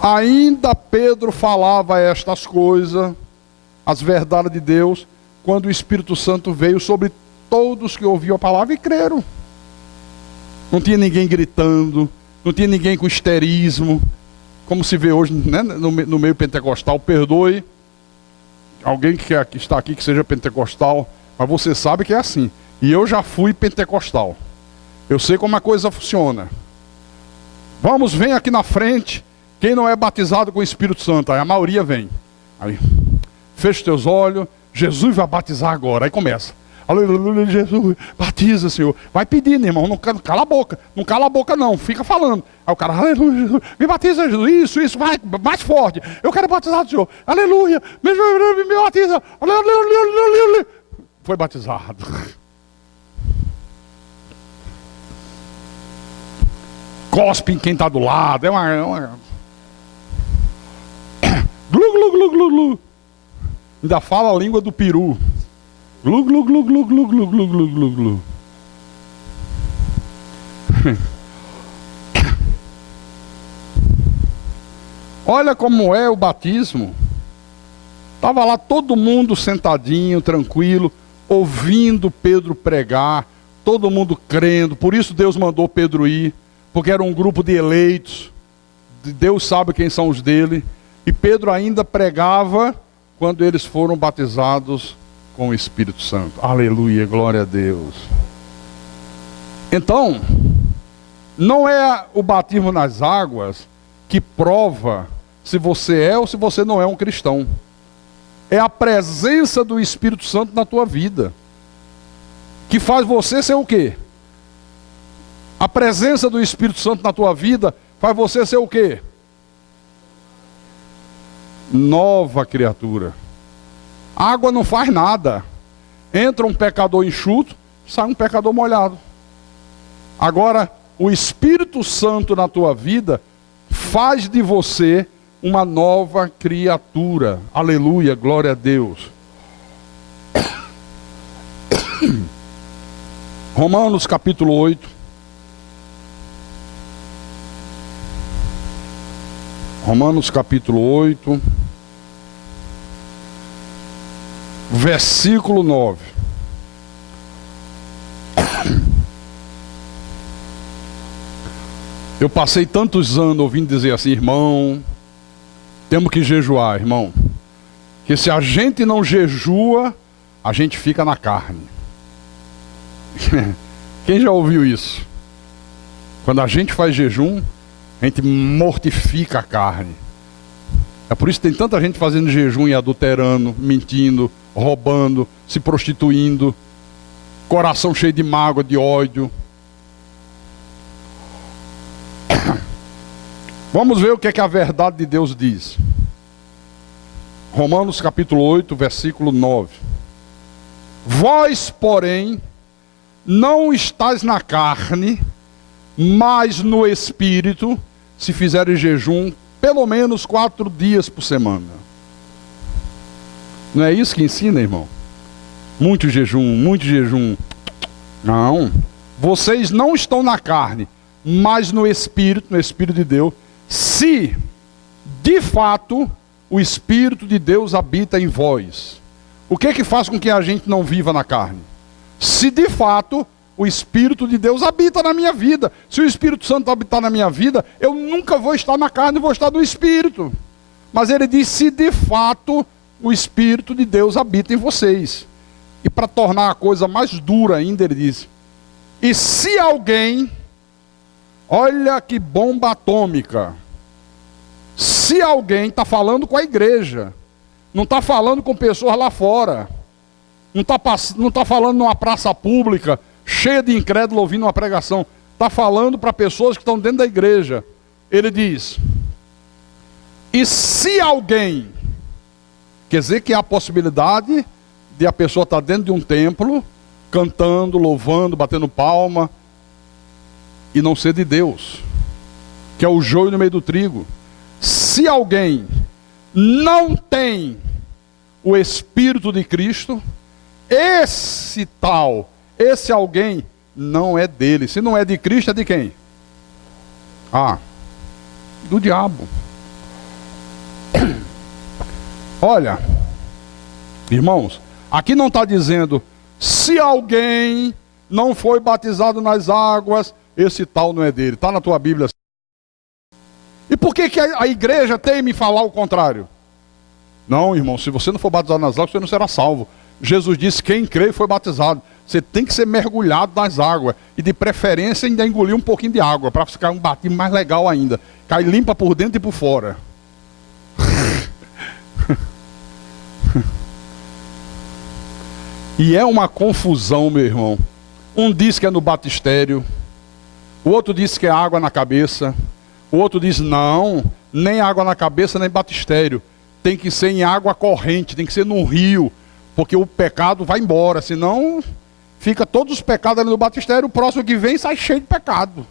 Ainda Pedro falava estas coisas, as verdades de Deus, quando o Espírito Santo veio sobre todos que ouviam a palavra e creram. Não tinha ninguém gritando, não tinha ninguém com histerismo, como se vê hoje, né, no meio pentecostal. Perdoe alguém que está aqui que seja pentecostal, mas você sabe que é assim. E eu já fui pentecostal. Eu sei como a coisa funciona. Vamos, vem aqui na frente. Quem não é batizado com o Espírito Santo? Aí a maioria vem. Aí, fecha teus olhos. Jesus vai batizar agora. Aí começa. Aleluia, Jesus, batiza, Senhor. Vai pedindo, irmão, não cala a boca. Não cala a boca não, fica falando. Aí o cara, aleluia, Jesus, me batiza, Jesus. Isso, vai, mais forte. Eu quero batizar o Senhor. Aleluia, me batiza. Aleluia. Foi batizado. Cospe em quem está do lado. É uma... Glu, glu, glu, glu, glu. Ainda fala a língua do peru. Glu, glu, glu, glu, glu, glu, glu, glu, glu, glu. Olha como é o batismo. Estava lá todo mundo sentadinho, tranquilo, ouvindo Pedro pregar, todo mundo crendo. Por isso Deus mandou Pedro ir, porque era um grupo de eleitos. Deus sabe quem são os dele. E Pedro ainda pregava quando eles foram batizados com o Espírito Santo. Aleluia, glória a Deus. Então, não é o batismo nas águas que prova se você é ou se você não é um cristão. É a presença do Espírito Santo na tua vida que faz você ser o quê? A presença do Espírito Santo na tua vida faz você ser o quê? Nova criatura. A água não faz nada. Entra um pecador enxuto, sai um pecador molhado. Agora, o Espírito Santo na tua vida faz de você uma nova criatura. Aleluia, glória a Deus. Romanos capítulo 8. Romanos capítulo 8. Versículo 9. Eu passei tantos anos ouvindo dizer assim, irmão, temos que jejuar, irmão. que se a gente não jejua, a gente fica na carne. Quem já ouviu isso? Quando a gente faz jejum, a gente mortifica a carne. É por isso que tem tanta gente fazendo jejum e adulterando, mentindo, roubando, se prostituindo, coração cheio de mágoa, de ódio. Vamos ver o que é que a verdade de Deus diz. Romanos capítulo 8, versículo 9. Vós, porém, não estáis na carne, mas no Espírito, se fizerem jejum, pelo menos 4 dias por semana. Não é isso que ensina, irmão? Muito jejum, muito jejum. Não. Vocês não estão na carne, mas no Espírito de Deus, se, de fato, o Espírito de Deus habita em vós. O que é que faz com que a gente não viva na carne? Se, de fato, o Espírito de Deus habita na minha vida. Se o Espírito Santo habitar na minha vida, eu nunca vou estar na carne, vou estar no Espírito. Mas ele diz, se de fato o Espírito de Deus habita em vocês. E para tornar a coisa mais dura ainda, ele diz, e se alguém, olha que bomba atômica, se alguém está falando com a igreja, não está falando com pessoas lá fora, não está falando numa praça pública, cheia de incrédulo ouvindo uma pregação, está falando para pessoas que estão dentro da igreja. Ele diz, e se alguém, quer dizer que há a possibilidade de a pessoa estar dentro de um templo, cantando, louvando, batendo palma, e não ser de Deus, que é o joio no meio do trigo. Se alguém não tem o Espírito de Cristo, esse alguém não é dele. Se não é de Cristo, é de quem? Do diabo. Olha, irmãos, aqui não está dizendo, se alguém não foi batizado nas águas, esse tal não é dele. Está na tua Bíblia. E por que a igreja teme em falar o contrário? Não, irmão, se você não for batizado nas águas, você não será salvo. Jesus disse, quem crê e foi batizado. Você tem que ser mergulhado nas águas. E de preferência ainda engolir um pouquinho de água, para ficar um batismo mais legal ainda. Cai limpa por dentro e por fora. E é uma confusão, meu irmão. Um diz que é no batistério, o outro diz que é água na cabeça, o outro diz não, nem água na cabeça, nem batistério. Tem que ser em água corrente, tem que ser num rio, porque o pecado vai embora, senão fica todos os pecados ali no batistério, o próximo que vem sai cheio de pecado.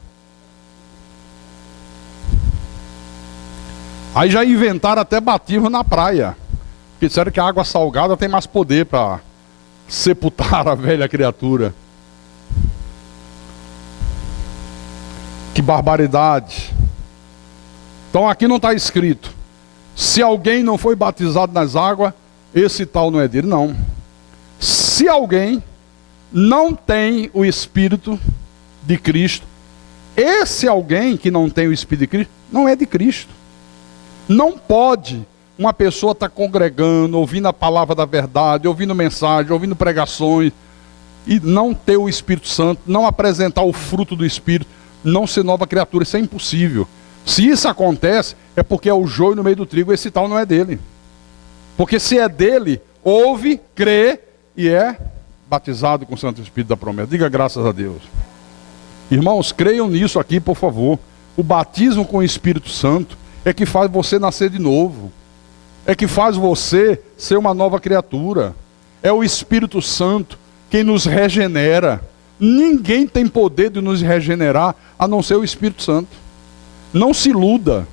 Aí já inventaram até batismo na praia, porque disseram que a água salgada tem mais poder para sepultar a velha criatura. Que barbaridade. Então aqui não está escrito, se alguém não foi batizado nas águas, esse tal não é dele. Não. Se alguém não tem o Espírito de Cristo, esse alguém que não tem o Espírito de Cristo, não é de Cristo. Não pode uma pessoa estar congregando, ouvindo a palavra da verdade, ouvindo mensagem, ouvindo pregações, e não ter o Espírito Santo, não apresentar o fruto do Espírito, não ser nova criatura. Isso é impossível. Se isso acontece, é porque é o joio no meio do trigo, esse tal não é dele. Porque se é dele, ouve, crê e é batizado com o Santo Espírito da promessa. Diga graças a Deus. Irmãos, creiam nisso aqui, por favor. O batismo com o Espírito Santo é que faz você nascer de novo. É que faz você ser uma nova criatura. É o Espírito Santo quem nos regenera. Ninguém tem poder de nos regenerar a não ser o Espírito Santo. Não se iluda.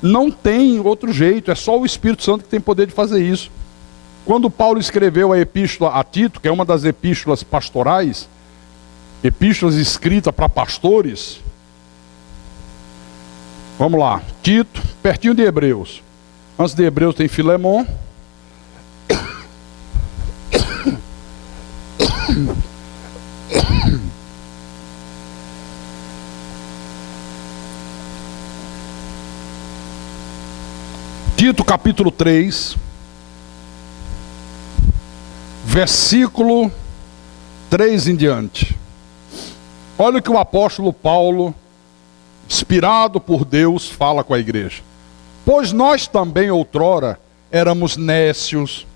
Não tem outro jeito. É só o Espírito Santo que tem poder de fazer isso. Quando Paulo escreveu a epístola a Tito, que é uma das epístolas pastorais, epístolas escritas para pastores. Vamos lá. Tito, pertinho de Hebreus. Antes de Hebreus tem Filemon. Tito capítulo 3, versículo 3 em diante. Olha o que o apóstolo Paulo, inspirado por Deus, fala com a igreja. Pois nós também outrora éramos nécios,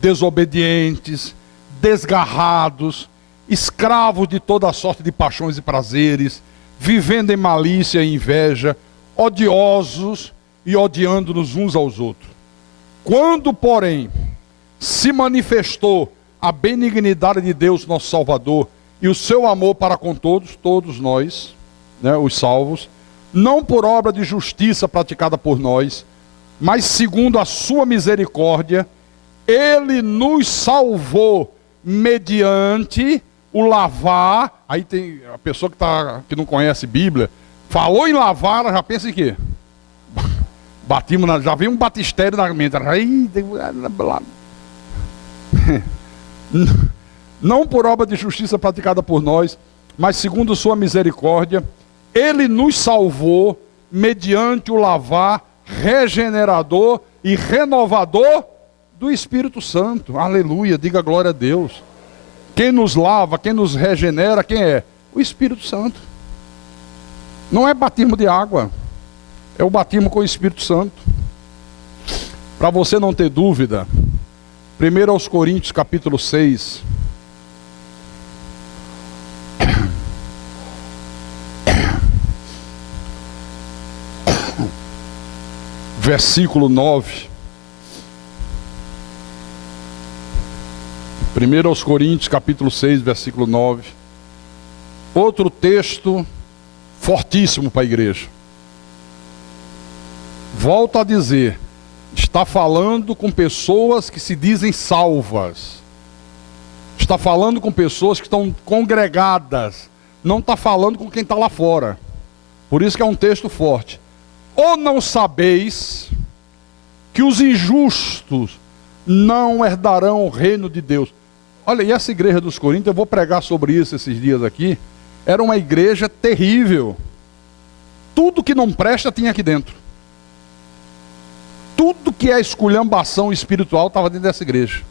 desobedientes, desgarrados, escravos de toda sorte de paixões e prazeres, vivendo em malícia e inveja, odiosos e odiando-nos uns aos outros. Quando, porém, se manifestou a benignidade de Deus, nosso Salvador, e o seu amor para com todos nós, né, os salvos, não por obra de justiça praticada por nós, mas segundo a sua misericórdia, ele nos salvou mediante o lavar. Aí tem a pessoa que não conhece Bíblia, falou em lavar, já pensa em quê? Já veio um batistério na mente. Não por obra de justiça praticada por nós, mas segundo sua misericórdia, ele nos salvou mediante o lavar regenerador e renovador do Espírito Santo. Aleluia, diga glória a Deus. Quem nos lava, quem nos regenera, quem é? O Espírito Santo. Não é batismo de água, é o batismo com o Espírito Santo. Para você não ter dúvida, 1 aos Coríntios capítulo 6, versículo 9. 1 aos Coríntios capítulo 6, versículo 9. Outro texto fortíssimo para a igreja. Volto a dizer, está falando com pessoas que se dizem salvas. Está falando com pessoas que estão congregadas. Não está falando com quem está lá fora. Por isso que é um texto forte. Ou não sabeis que os injustos não herdarão o reino de Deus? Olha, e essa igreja dos Coríntios, eu vou pregar sobre isso esses dias aqui, era uma igreja terrível. Tudo que não presta tinha aqui dentro. Tudo que é esculhambação espiritual estava dentro dessa igreja.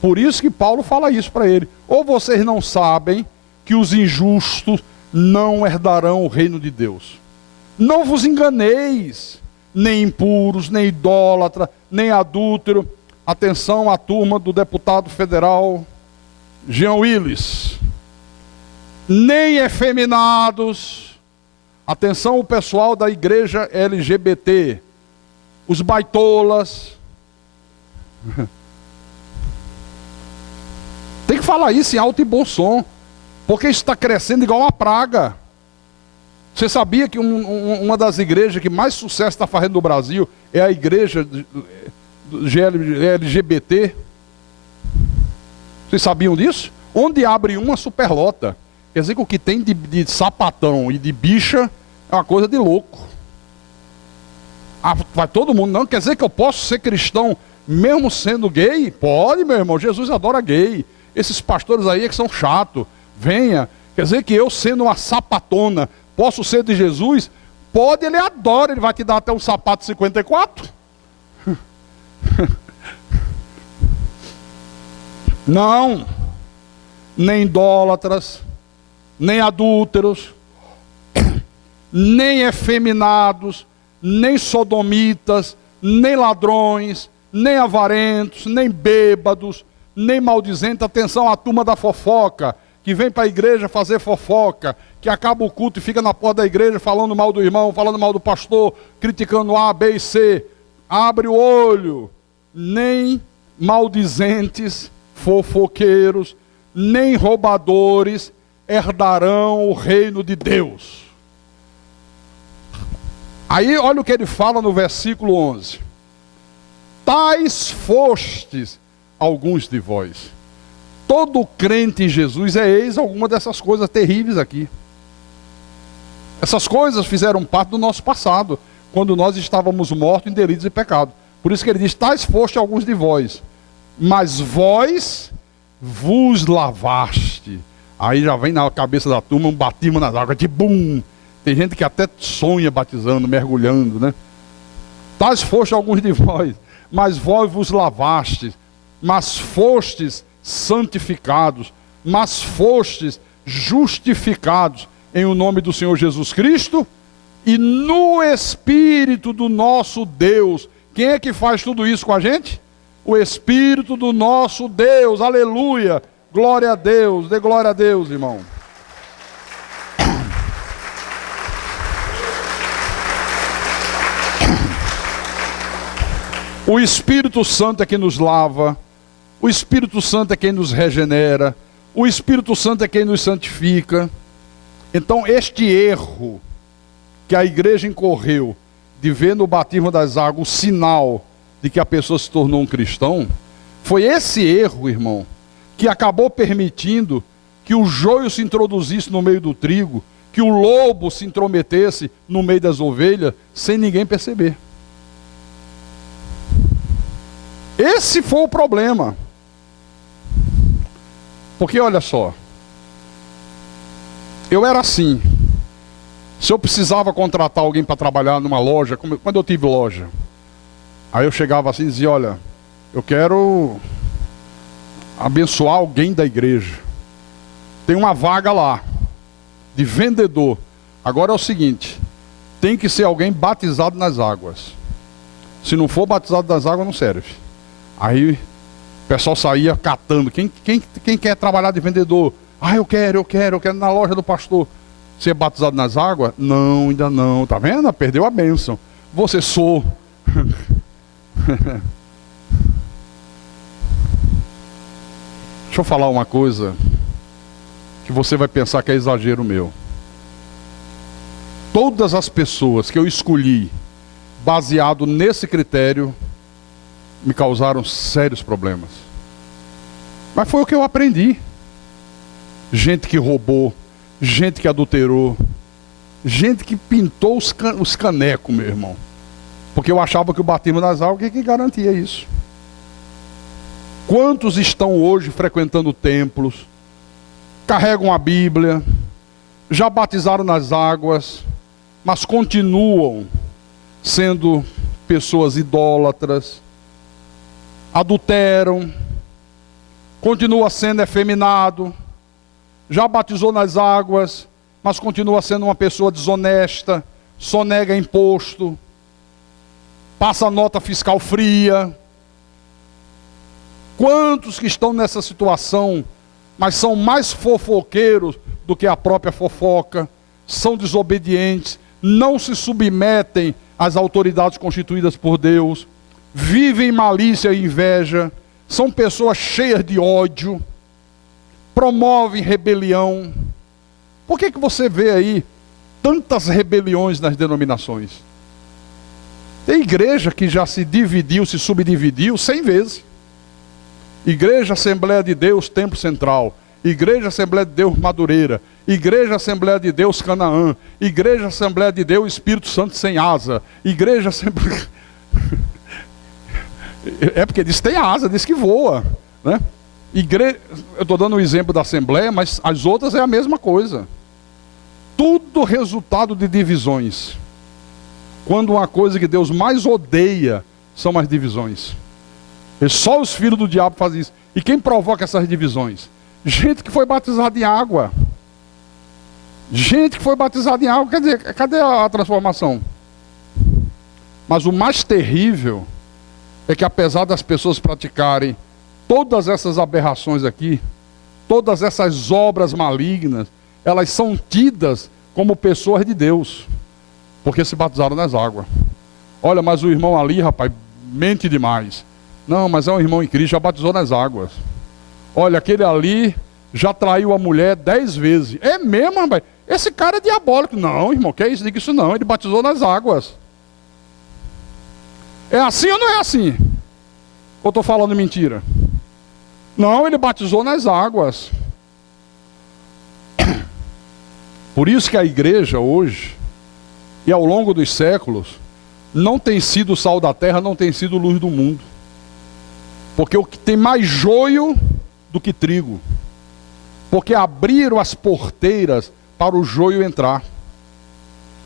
Por isso que Paulo fala isso para ele. Ou vocês não sabem que os injustos não herdarão o reino de Deus? Não vos enganeis, nem impuros, nem idólatra, nem adúltero. Atenção à turma do deputado federal Jean Willis. Nem efeminados. Atenção o pessoal da igreja LGBT. Os baitolas. Tem que falar isso em alto e bom som, porque isso está crescendo igual uma praga. Você sabia que uma das igrejas que mais sucesso está fazendo no Brasil é a igreja LGBT? Vocês sabiam disso? Onde abre uma superlota. Quer dizer que o que tem de sapatão e de bicha é uma coisa de louco. Vai todo mundo, não? Quer dizer que eu posso ser cristão mesmo sendo gay? Pode, meu irmão, Jesus adora gay. Esses pastores aí é que são chatos. Venha. Quer dizer que eu sendo uma sapatona posso ser de Jesus? Pode, ele adora, ele vai te dar até um sapato 54. Não, nem idólatras, nem adúlteros, nem efeminados, nem sodomitas, nem ladrões, nem avarentos, nem bêbados, nem maldizentes. Atenção à turma da fofoca, que vem para a igreja fazer fofoca, que acaba o culto e fica na porta da igreja falando mal do irmão, falando mal do pastor, criticando A, B e C. Abre o olho. Nem maldizentes, fofoqueiros, nem roubadores herdarão o reino de Deus. Aí olha o que ele fala no versículo 11. Tais fostes alguns de vós. Todo crente em Jesus é ex alguma dessas coisas terríveis aqui. Essas coisas fizeram parte do nosso passado, quando nós estávamos mortos em delitos e pecados. Por isso que ele diz, tais foste alguns de vós, mas vós vos lavaste. Aí já vem na cabeça da turma um batismo nas águas, tipo bum. Tem gente que até sonha batizando, mergulhando, né? Tais foste alguns de vós, mas vós vos lavastes, mas fostes santificados, mas fostes justificados em o nome do Senhor Jesus Cristo e no Espírito do nosso Deus. Quem é que faz tudo isso com a gente? O Espírito do nosso Deus, aleluia, glória a Deus, dê glória a Deus, irmão. O Espírito Santo é quem nos lava, o Espírito Santo é quem nos regenera, o Espírito Santo é quem nos santifica. Então este erro que a igreja incorreu de ver no batismo das águas o sinal de que a pessoa se tornou um cristão, foi esse erro, irmão, que acabou permitindo que o joio se introduzisse no meio do trigo, que o lobo se intrometesse no meio das ovelhas, sem ninguém perceber. Esse foi o problema. Porque olha só, eu era assim. Se eu precisava contratar alguém para trabalhar numa loja, quando eu tive loja, aí eu chegava assim e dizia, olha, eu quero abençoar alguém da igreja. Tem uma vaga lá, de vendedor. Agora é o seguinte, tem que ser alguém batizado nas águas. Se não for batizado nas águas, não serve. Aí o pessoal saía catando. Quem quer trabalhar de vendedor? Ah, eu quero na loja do pastor. Ser batizado nas águas? Não, ainda não. Tá vendo? Perdeu a bênção. Você sou. Deixa eu falar uma coisa que você vai pensar que é exagero meu. Todas as pessoas que eu escolhi baseado nesse critério me causaram sérios problemas. Mas foi o que eu aprendi. Gente que roubou, gente que adulterou, gente que pintou os canecos, meu irmão. Porque eu achava que o batismo nas águas que garantia isso. Quantos estão hoje frequentando templos, carregam a Bíblia, já batizaram nas águas, mas continuam sendo pessoas idólatras, adulteram, continua sendo efeminado, já batizou nas águas, mas continua sendo uma pessoa desonesta, sonega imposto, passa nota fiscal fria. Quantos que estão nessa situação, mas são mais fofoqueiros do que a própria fofoca, são desobedientes, não se submetem às autoridades constituídas por Deus, vivem malícia e inveja, são pessoas cheias de ódio, promovem rebelião. Por que você vê aí tantas rebeliões nas denominações? Tem igreja que já se dividiu, se subdividiu 100 vezes. Igreja Assembleia de Deus Templo Central, Igreja Assembleia de Deus Madureira, Igreja Assembleia de Deus Canaã, Igreja Assembleia de Deus Espírito Santo sem asa, Igreja Assembleia... É porque diz tem asa, diz que voa, né? Eu estou dando um exemplo da Assembleia, mas as outras é a mesma coisa. Tudo resultado de divisões. Quando uma coisa que Deus mais odeia são as divisões. E só os filhos do diabo fazem isso. E quem provoca essas divisões? Gente que foi batizada em água. Gente que foi batizada em água. Quer dizer, cadê a transformação? Mas o mais terrível é que apesar das pessoas praticarem todas essas aberrações aqui, todas essas obras malignas, elas são tidas como pessoas de Deus, porque se batizaram nas águas. Olha, mas o irmão ali, rapaz, mente demais. Não, mas é um irmão em Cristo, já batizou nas águas. Olha, aquele ali já traiu a mulher 10 vezes. É mesmo, rapaz? Esse cara é diabólico. Não, irmão, que é isso? Diga isso não, ele batizou nas águas. É assim ou não é assim? Ou estou falando mentira? Não, ele batizou nas águas. Por isso que a igreja hoje, e ao longo dos séculos, não tem sido sal da terra, não tem sido luz do mundo. Porque o que tem mais joio do que trigo. Porque abriram as porteiras para o joio entrar.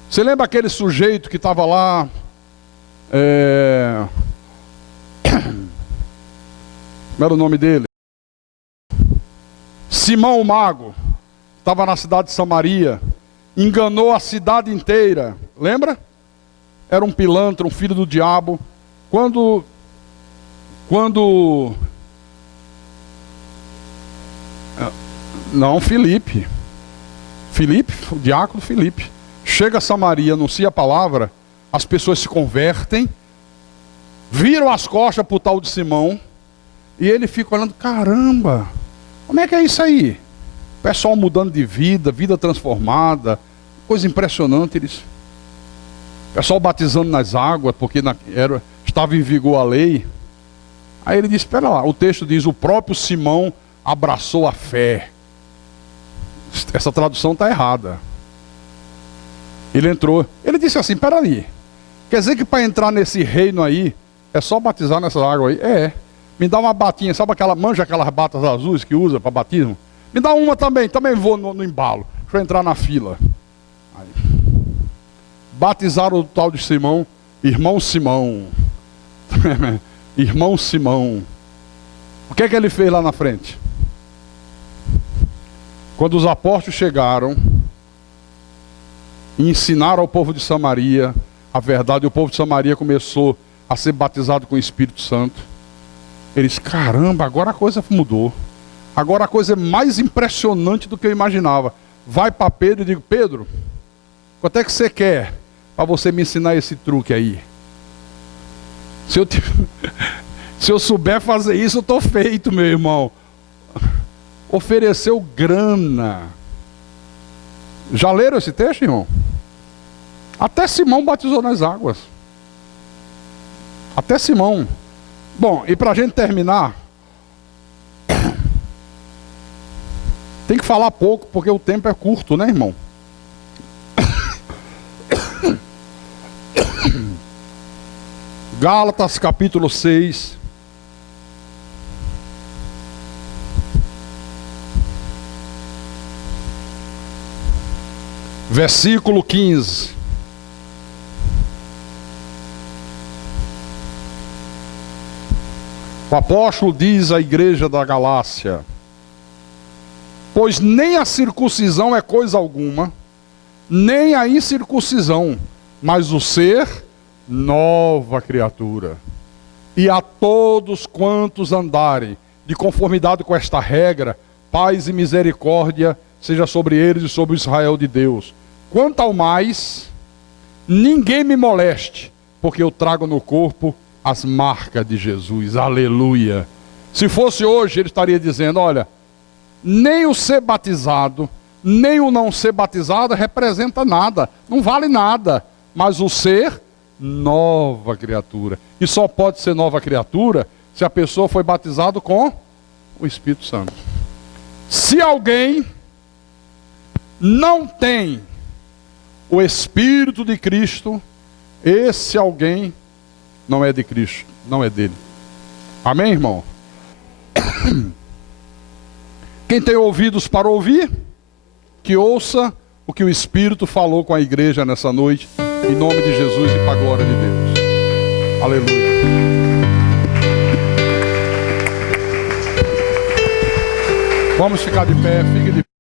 Você lembra aquele sujeito que estava lá... Como era o nome dele? Simão o mago estava na cidade de Samaria, enganou a cidade inteira. Lembra? Era um pilantra, um filho do diabo. Quando não, Filipe, o diácono Filipe, chega a Samaria, anuncia a palavra, as pessoas se convertem, viram as costas para o tal de Simão, e ele fica olhando, caramba, como é que é isso aí? O pessoal mudando de vida, vida transformada, coisa impressionante. O pessoal batizando nas águas, porque estava em vigor a lei. Aí ele disse, espera lá, o texto diz, o próprio Simão abraçou a fé. Essa tradução está errada. Ele entrou, ele disse assim, espera ali, quer dizer que para entrar nesse reino aí, é só batizar nessa água aí? Me dá uma batinha, sabe manja aquelas batas azuis que usa para batismo? Me dá uma também vou no embalo, deixa eu entrar na fila. Aí, batizaram o tal de Simão, irmão Simão. Irmão Simão. O que é que ele fez lá na frente? Quando os apóstolos chegaram e ensinaram ao povo de Samaria a verdade, e o povo de Samaria começou a ser batizado com o Espírito Santo, eles, caramba, agora a coisa mudou. Agora a coisa é mais impressionante do que eu imaginava. Vai para Pedro e digo, Pedro, quanto é que você quer para você me ensinar esse truque aí? Se eu souber fazer isso, eu estou feito, meu irmão. Ofereceu grana. Já leram esse texto, irmão? Até Simão batizou nas águas. Até Simão. Bom, e para a gente terminar, tem que falar pouco, porque o tempo é curto, né, irmão? Gálatas capítulo 6. Versículo 15. O apóstolo diz à igreja da Galácia: pois nem a circuncisão é coisa alguma, nem a incircuncisão, mas o ser nova criatura. E a todos quantos andarem de conformidade com esta regra, paz e misericórdia seja sobre eles e sobre o Israel de Deus. Quanto ao mais, ninguém me moleste, porque eu trago no corpo as marcas de Jesus. Aleluia. Se fosse hoje, ele estaria dizendo, olha, nem o ser batizado, nem o não ser batizado representa nada, não vale nada, mas o ser nova criatura. E só pode ser nova criatura se a pessoa foi batizada com o Espírito Santo. Se alguém não tem o Espírito de Cristo, esse alguém não é de Cristo, não é dele. Amém, irmão? Quem tem ouvidos para ouvir, que ouça o que o Espírito falou com a igreja nessa noite, em nome de Jesus e para a glória de Deus. Aleluia. Vamos ficar de pé, fique de pé.